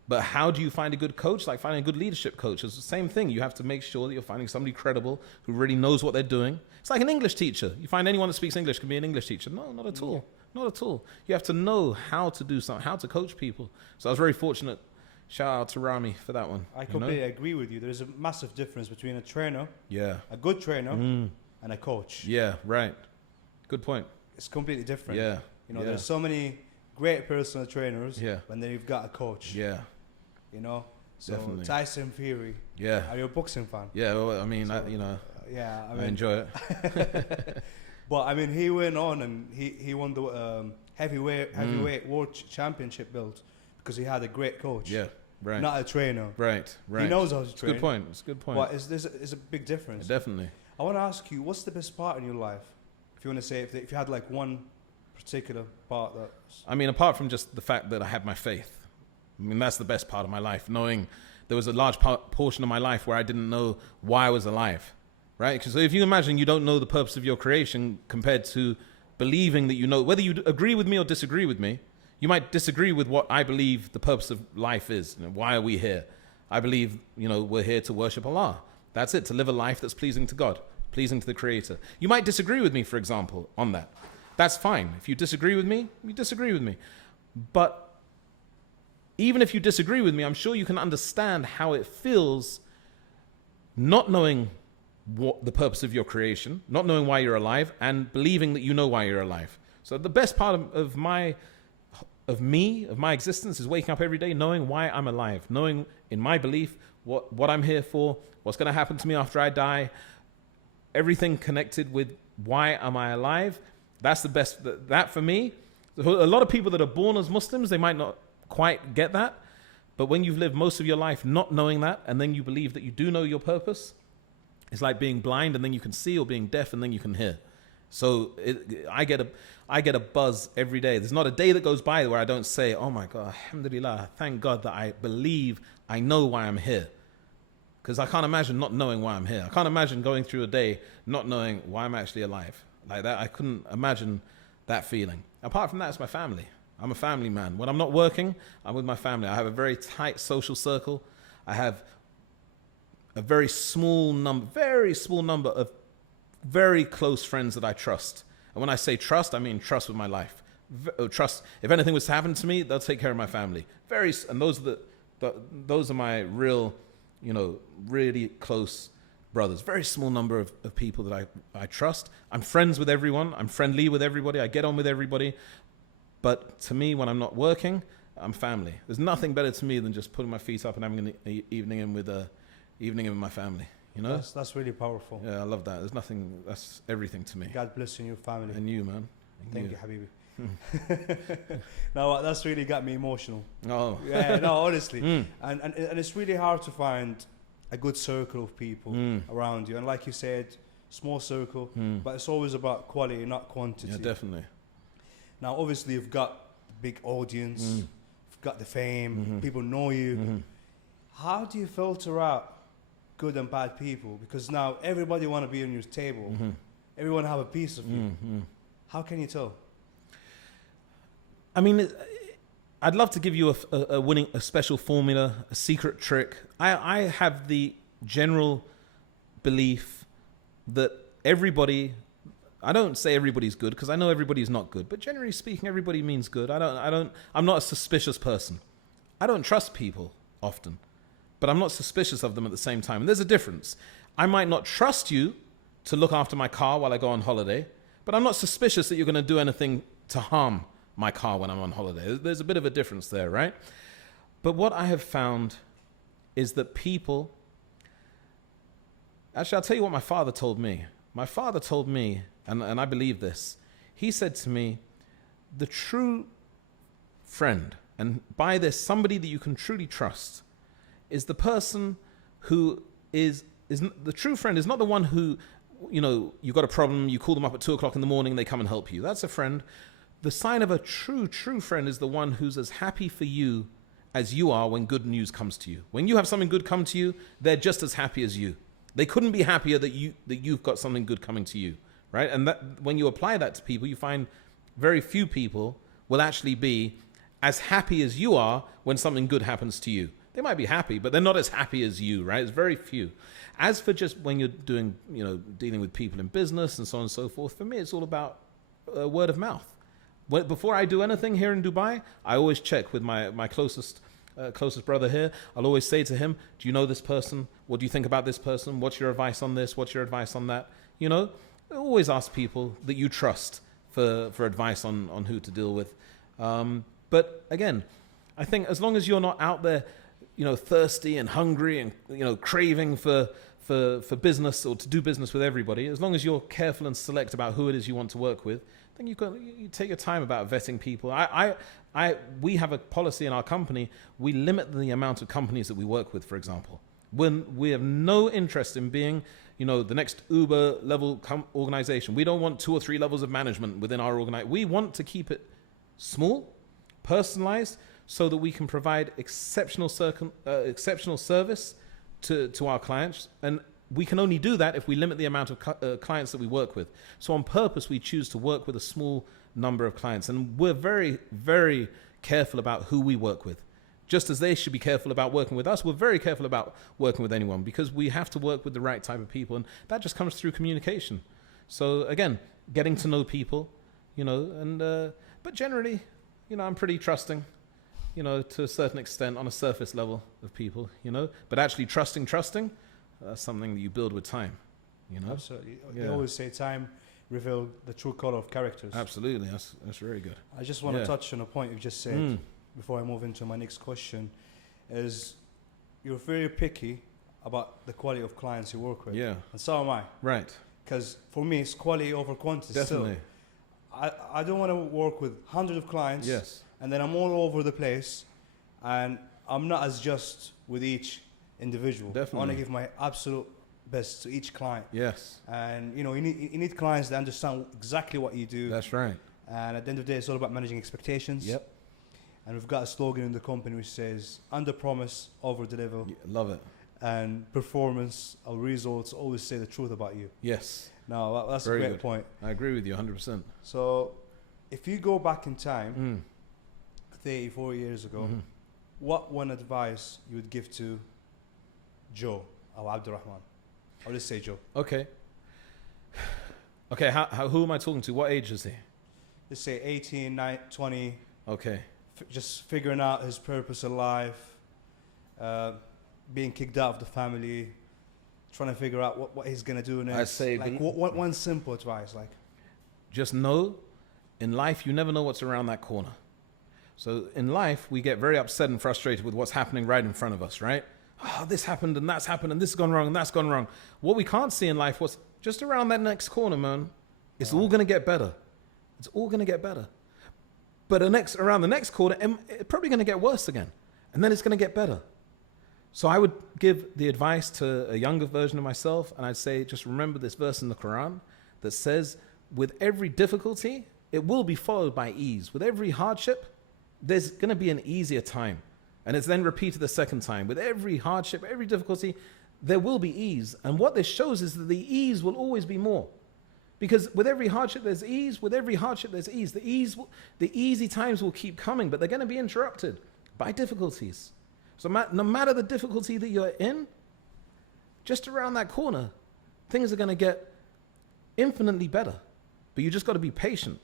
But how do you find a good coach? Like finding a good leadership coach. It's the same thing. You have to make sure that you're finding somebody credible who really knows what they're doing. It's like an English teacher. You find anyone that speaks English can be an English teacher. No, not at all. Not at all. You have to know how to do something, how to coach people. So I was very fortunate. Shout out to Rami for that one. I completely agree with you. There's a massive difference between a trainer, a good trainer, and a coach. Yeah, right. Good point. It's completely different. Yeah. There's so many great personal trainers, and then you've got a coach. Yeah. So definitely. Tyson Fury. Yeah. Are you a boxing fan? Yeah, well, I mean, So, I enjoy it. But I mean, he went on and he won the heavyweight world championship belt because he had a great coach. Yeah, right. Not a trainer. Right. He knows how to train. It's a good point. But it's a big difference. Definitely. I want to ask you, what's the best part in your life? If you want to say, if you had like one particular part that... I mean, apart from just the fact that I had my faith. I mean, that's the best part of my life, knowing there was a large portion of my life where I didn't know why I was alive, right? Because if you imagine you don't know the purpose of your creation compared to believing that whether you agree with me or disagree with me, you might disagree with what I believe the purpose of life is. Why are we here? I believe, we're here to worship Allah. That's it, to live a life that's pleasing to God, pleasing to the Creator. You might disagree with me, for example, on that. That's fine. If you disagree with me, you disagree with me. But even if you disagree with me, I'm sure you can understand how it feels not knowing what the purpose of your creation, not knowing why you're alive, and believing that you know why you're alive. So the best part of my existence is waking up every day knowing why I'm alive, knowing in my belief what I'm here for, what's going to happen to me after I die, everything connected with why am I alive. That's the best. That for me, a lot of people that are born as Muslims, they might not quite get that, but when you've lived most of your life not knowing that, and then you believe that you do know your purpose, it's like being blind and then you can see, or being deaf and then you can hear. So I get a buzz every day. There's not a day that goes by where I don't say, oh my God, alhamdulillah, thank God that I believe I know why I'm here. Because I can't imagine not knowing why I'm here. I can't imagine going through a day not knowing why I'm actually alive. Like that, I couldn't imagine that feeling. Apart from that, it's my family. I'm a family man. When I'm not working, I'm with my family. I have a very tight social circle. I have a very small number of very close friends that I trust. And when I say trust, I mean trust with my life. Trust. If anything was to happen to me, they'll take care of my family. And those are my real, really close brothers. Very small number of people that I trust. I'm friends with everyone. I'm friendly with everybody. I get on with everybody. But to me, when I'm not working, I'm family. There's nothing better to me than just putting my feet up and having an evening in with my family. That's really powerful. Yeah, I love that. There's nothing. That's everything to me. God bless you and your family. And you, man. Thank you, Habibi. No, that's really got me emotional. Oh. Yeah, no, honestly. And it's really hard to find a good circle of people around you. And like you said, small circle, but it's always about quality, not quantity. Yeah, definitely. Now, obviously, you've got the big audience, you've got the fame, people know you. How do you filter out good and bad people? Because now everybody want to be on your table. Everyone have a piece of you. How can you tell? I mean, I'd love to give you a special formula, a secret trick. I have the general belief that everybody, I don't say everybody's good because I know everybody's not good, but generally speaking, everybody means good. I'm not a suspicious person. I don't trust people often, but I'm not suspicious of them at the same time. And there's a difference. I might not trust you to look after my car while I go on holiday, but I'm not suspicious that you're going to do anything to harm my car when I'm on holiday. There's a bit of a difference there, right? But what I have found is that people, actually, I'll tell you what my father told me. My father told me, and I believe this, he said to me, the true friend, and by this, somebody that you can truly trust, is the person who is the true friend is not the one who, you know, you got a problem, you call them up at 2:00 in the morning, they come and help you. That's a friend. The sign of a true friend is the one who's as happy for you as you are when good news comes to you. When you have something good come to you, they're just as happy as you. They couldn't be happier that you've got something good coming to you, right? And that, when you apply that to people, you find very few people will actually be as happy as you are when something good happens to you. They might be happy, but they're not as happy as you, right? It's very few. As for just when you're doing, you know, dealing with people in business and so on and so forth, for me, it's all about word of mouth. Before I do anything here in Dubai, I always check with my closest brother here. I'll always say to him, do you know this person? What do you think about this person? What's your advice on this? What's your advice on that? You know, I always ask people that you trust for advice on who to deal with. But again, I think as long as you're not out there, you know, thirsty and hungry and, you know, craving for business or to do business with everybody, as long as you're careful and select about who it is you want to work with, then you take your time about vetting people. We have a policy in our company. We limit the amount of companies that we work with, for example. When we have no interest in being, you know, the next Uber level organization. We don't want 2 or 3 levels of management within our organization. We want to keep it small, personalized, so that we can provide exceptional service to our clients. And we can only do that if we limit the amount of clients that we work with. So on purpose, we choose to work with a small number of clients. And we're very, very careful about who we work with. Just as they should be careful about working with us, we're very careful about working with anyone, because we have to work with the right type of people. And that just comes through communication. So again, getting to know people, you know, and but generally, you know, I'm pretty trusting, you know, to a certain extent on a surface level of people, you know, but actually trusting, that's something that you build with time, you know. Absolutely. They always say time reveal the true color of characters. Absolutely. That's very good. I just want to touch on a point you just said before I move into my next question, is you're very picky about the quality of clients you work with. Yeah. And so am I. Right. Because for me, it's quality over quantity. Definitely. Still. I don't want to work with hundreds of clients. Yes. And then I'm all over the place, and I'm not as just with each individual. Definitely. I want to give my absolute best to each client. Yes. And you know, you need clients that understand exactly what you do. That's right. And at the end of the day, it's all about managing expectations. Yep. And we've got a slogan in the company which says, under promise, over deliver. Yeah, love it. And performance or results always say the truth about you. Yes. No, that's Very a great good point. I agree with you 100%. So if you go back in time, 34 years ago, what one advice you would give to Joe or Abdurahman? I'll just say Joe. Okay. Okay, who am I talking to? What age is he? Let's say 18, 19, 20. Okay. Just figuring out his purpose in life, being kicked out of the family, trying to figure out what he's going to do next. I say, like one simple advice, like, just know, in life, you never know what's around that corner. So in life, we get very upset and frustrated with what's happening right in front of us, right? Oh, this happened and that's happened and this has gone wrong and that's gone wrong. What we can't see in life was just around that next corner, man. It's all going to get better. It's all going to get better. But around the next corner, it's probably going to get worse again. And then it's going to get better. So I would give the advice to a younger version of myself, and I'd say, just remember this verse in the Quran that says, with every difficulty, it will be followed by ease. With every hardship, there's going to be an easier time. And it's then repeated the second time. With every hardship, every difficulty, there will be ease. And what this shows is that the ease will always be more. Because with every hardship, there's ease. With every hardship, there's ease. The easy times will keep coming, but they're going to be interrupted by difficulties. So no matter the difficulty that you're in, just around that corner, things are going to get infinitely better. But you just got to be patient.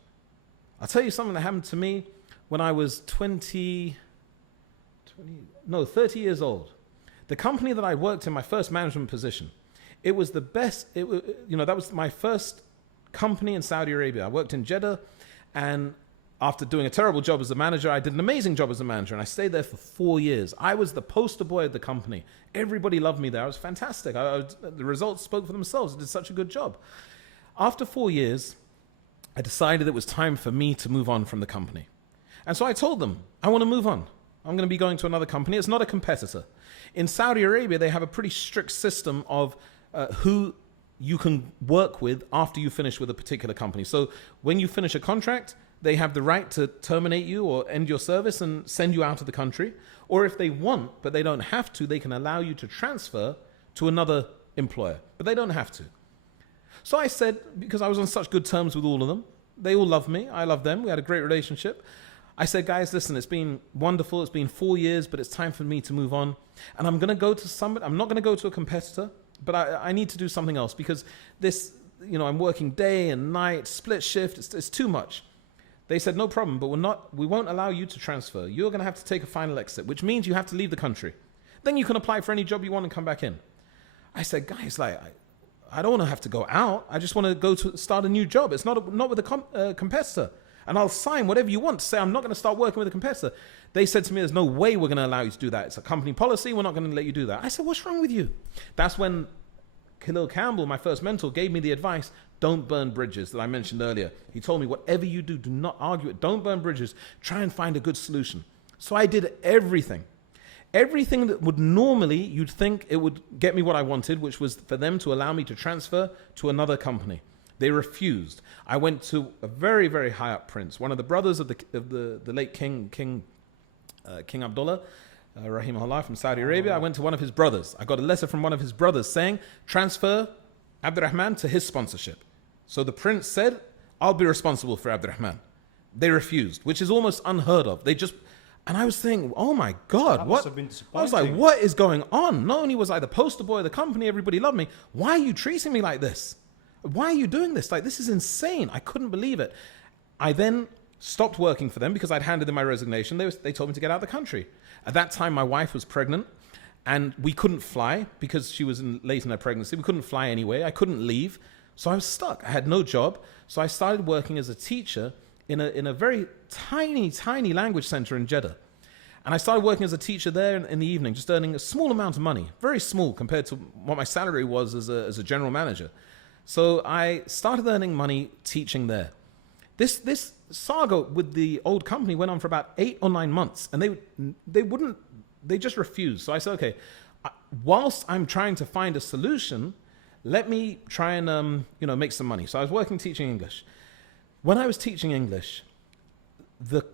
I'll tell you something that happened to me when I was 30 years old. The company that I worked in, my first management position, it was the best. That was my first company in Saudi Arabia. I worked in Jeddah, and after doing a terrible job as a manager, I did an amazing job as a manager, and I stayed there for 4 years. I was the poster boy of the company. Everybody loved me there. I was fantastic. The results spoke for themselves. I did such a good job. After 4 years, I decided it was time for me to move on from the company. And so I told them, I want to move on. I'm going to be going to another company. It's not a competitor. In Saudi Arabia, they have a pretty strict system of who you can work with after you finish with a particular company. So when you finish a contract, they have the right to terminate you or end your service and send you out of the country. Or if they want, but they don't have to, they can allow you to transfer to another employer, but they don't have to. So I said, because I was on such good terms with all of them, they all love me, I love them, we had a great relationship. I said, guys, listen, it's been wonderful, it's been 4 years, but it's time for me to move on. And I'm going to go to somebody, I'm not going to go to a competitor, but I need to do something else because this, I'm working day and night, split shift, it's too much. They said, no problem, but we won't allow you to transfer. You're going to have to take a final exit, which means you have to leave the country. Then you can apply for any job you want and come back in. I said, guys, I don't want to have to go out. I just want to go to start a new job. It's not with a competitor. And I'll sign whatever you want to say I'm not going to start working with a competitor. They said to me, there's no way we're going to allow you to do that. It's a company policy. We're not going to let you do that. I said, what's wrong with you? That's when Khalil Campbell, my first mentor, gave me the advice, don't burn bridges that I mentioned earlier. He told me, whatever you do, do not argue it. Don't burn bridges. Try and find a good solution. So I did everything. Everything that would normally, you'd think it would get me what I wanted, which was for them to allow me to transfer to another company. They refused. I went to a very, very high up prince, one of the brothers of the late King Abdullah, rahimahullah, from Saudi Arabia. I went to one of his brothers. I got a letter from one of his brothers saying, transfer Abdurahman to his sponsorship. So the prince said, I'll be responsible for Abdurahman. They refused, which is almost unheard of. And I was thinking, oh my God, that what? must have been disappointing. I was like, what is going on? Not only was I the poster boy of the company, everybody loved me. Why are you treating me like this? Why are you doing this? This is insane. I couldn't believe it. I then stopped working for them because I'd handed in my resignation. They told me to get out of the country. At that time, my wife was pregnant and we couldn't fly because she was late in her pregnancy. We couldn't fly anyway. I couldn't leave. So I was stuck. I had no job. So I started working as a teacher in a very tiny language center in Jeddah. And I started working as a teacher there in the evening, just earning a small amount of money, very small compared to what my salary was as a general manager. So I started earning money teaching there. This saga with the old company went on for about 8 or 9 months, and they just refused. So I said, okay, whilst I'm trying to find a solution, let me try and make some money. So I was working teaching English. When I was teaching English, the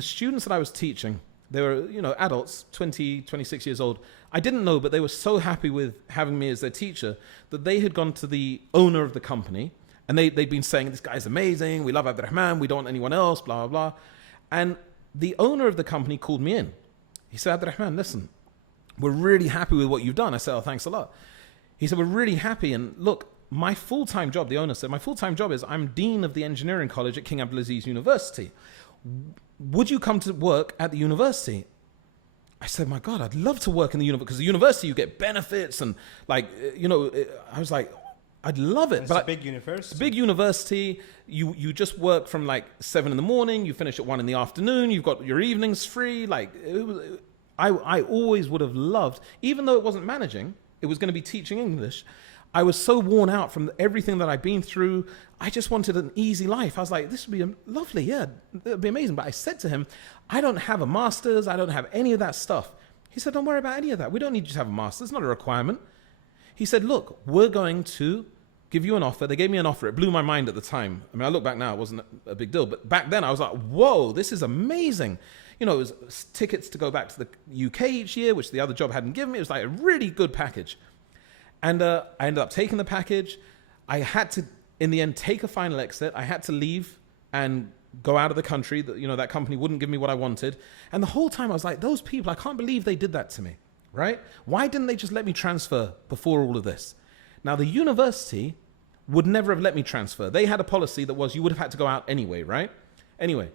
students that I was teaching, they were adults, 20, 26 years old. I didn't know, but they were so happy with having me as their teacher that they had gone to the owner of the company and they'd been saying, this guy's amazing, we love Abdurahman, we don't want anyone else, blah, blah, blah. And the owner of the company called me in. He said, Abdurahman, listen, we're really happy with what you've done. I said, oh, thanks a lot. He said, we're really happy. And look, my full-time job, the owner said, my full-time job is I'm Dean of the Engineering College at King Abdulaziz University. Would you come to work at the university? I said, my God, I'd love to work in the university, because the university you get benefits and I was like, I'd love it. It's a big university. It's a big university. You just work from 7 in the morning, you finish at 1 in the afternoon, you've got your evenings free. I always would have loved, even though it wasn't managing, it was going to be teaching English. I was so worn out from everything that I'd been through. I just wanted an easy life. I was like, this would be lovely. Yeah, it would be amazing. But I said to him, I don't have a master's. I don't have any of that stuff. He said, don't worry about any of that. We don't need you to have a master's. It's not a requirement. He said, look, we're going to give you an offer. They gave me an offer. It blew my mind at the time. I mean, I look back now, it wasn't a big deal. But back then I was like, whoa, this is amazing. It was tickets to go back to the UK each year, which the other job hadn't given me. It was like a really good package. And I ended up taking the package. I had to, in the end, take a final exit. I had to leave and go out of the country. That company wouldn't give me what I wanted. And the whole time I was like, those people, I can't believe they did that to me, right? Why didn't they just let me transfer before all of this? Now, the university would never have let me transfer. They had a policy that was you would have had to go out anyway, right? Anyway,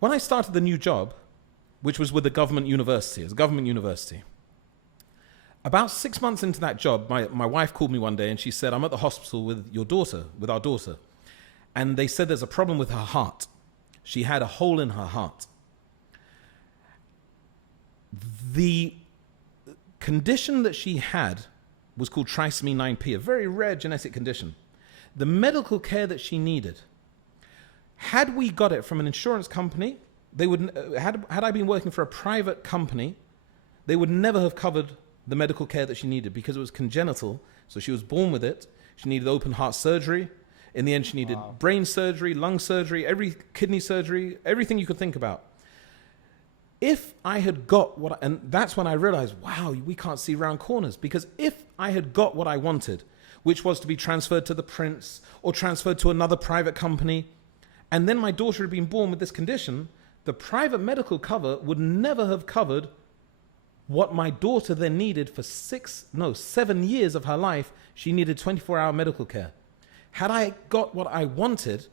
when I started the new job, which was with a government university, it's a government university, about 6 months into that job, my wife called me one day and she said, I'm at the hospital with your daughter, with our daughter. And they said there's a problem with her heart. She had a hole in her heart. The condition that she had was called trisomy 9p, a very rare genetic condition. The medical care that she needed, had we got it from an insurance company, they would, had I been working for a private company, they would never have covered the medical care that she needed because it was congenital. So she was born with it. She needed open heart surgery. In the end, she needed brain surgery, lung surgery, every kidney surgery, everything you could think about. If I had got what, and that's when I realized, wow, we can't see round corners. Because if I had got what I wanted, which was to be transferred to the prince or transferred to another private company, and then my daughter had been born with this condition, the private medical cover would never have covered what my daughter then needed for 7 years of her life. She needed 24-hour medical care. Had I got what I wanted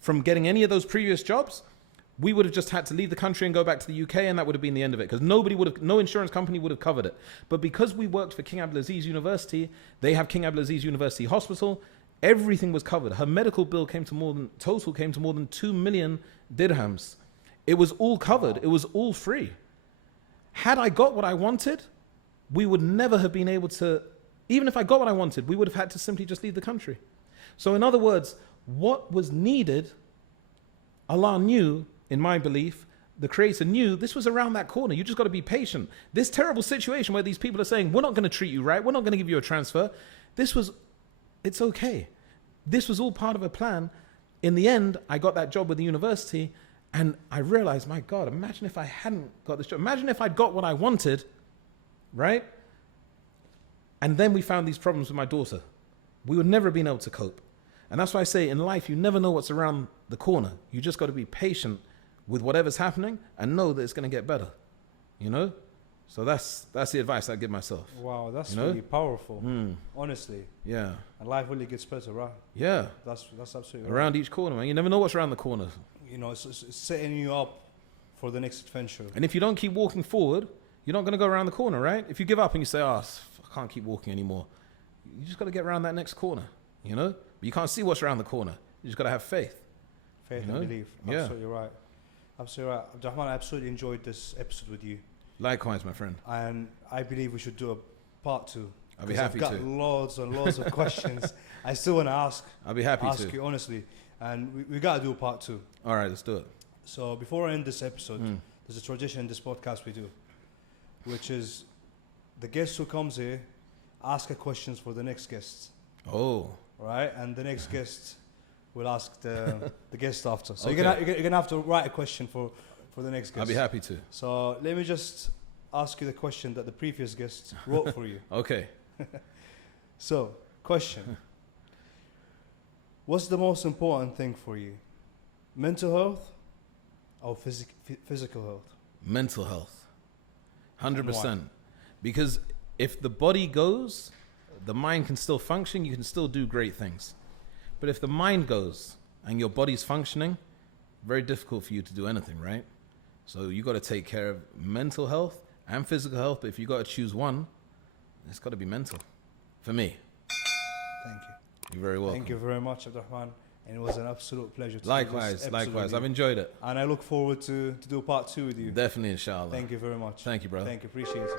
from getting any of those previous jobs, we would have just had to leave the country and go back to the UK, and that would have been the end of it, because no insurance company would have covered it. But because we worked for King Abdulaziz University, they have King Abdulaziz University Hospital, everything was covered. Her medical bill came to more than 2 million dirhams. It was all covered. It was all free. Had I got what I wanted, we would never have been able to, even if I got what I wanted, we would have had to simply just leave the country. So in other words, what was needed, Allah knew, in my belief, the Creator knew this was around that corner. You just got to be patient. This terrible situation where these people are saying, we're not going to treat you right, we're not going to give you a transfer, it's okay. This was all part of a plan. In the end, I got that job with the university, and I realized, my God, imagine if I hadn't got this job. Imagine if I'd got what I wanted, right? And then we found these problems with my daughter. We would never have been able to cope. And that's why I say in life, you never know what's around the corner. You just got to be patient with whatever's happening and know that it's going to get better, you know? So that's the advice I give myself. Wow, that's really powerful, honestly. Yeah. And life really gets better, right? Yeah. That's absolutely around each corner, man. You never know what's around the corner. You know, it's setting you up for the next adventure. And if you don't keep walking forward, you're not going to go around the corner, right? If you give up and you say, I can't keep walking anymore, you just got to get around that next corner, you know? But you can't see what's around the corner. You just got to have faith. Faith and belief. Absolutely right. Absolutely right. Abdurahman, I absolutely enjoyed this episode with you. Likewise, my friend. And I believe we should do a part 2. I'll be happy to. I've got loads and loads of questions I still want to ask. I'll be happy to. Ask you honestly. And we got to do a part 2. All right, let's do it. So before I end this episode, there's a tradition in this podcast we do, which is the guest who comes here ask a questions for the next guest. Oh. Right? And the next guest will ask the guest after. So okay. you're gonna have to write a question for the next guest. I'll be happy to. So let me just ask you the question that the previous guest wrote for you. Okay. So, question. What's the most important thing for you? Mental health or physical health? Mental health. 100%. Because if the body goes, the mind can still function, you can still do great things. But if the mind goes and your body's functioning, very difficult for you to do anything, right? So you got to take care of mental health and physical health, but if you got to choose one, it's got to be mental. For me. Thank you. You're very welcome. Thank you very much, Abdurahman. And it was an absolute pleasure to Likewise. I've enjoyed it. And I look forward to do part 2 with you. Definitely, inshallah. Thank you very much. Thank you, brother. Thank you. Appreciate it.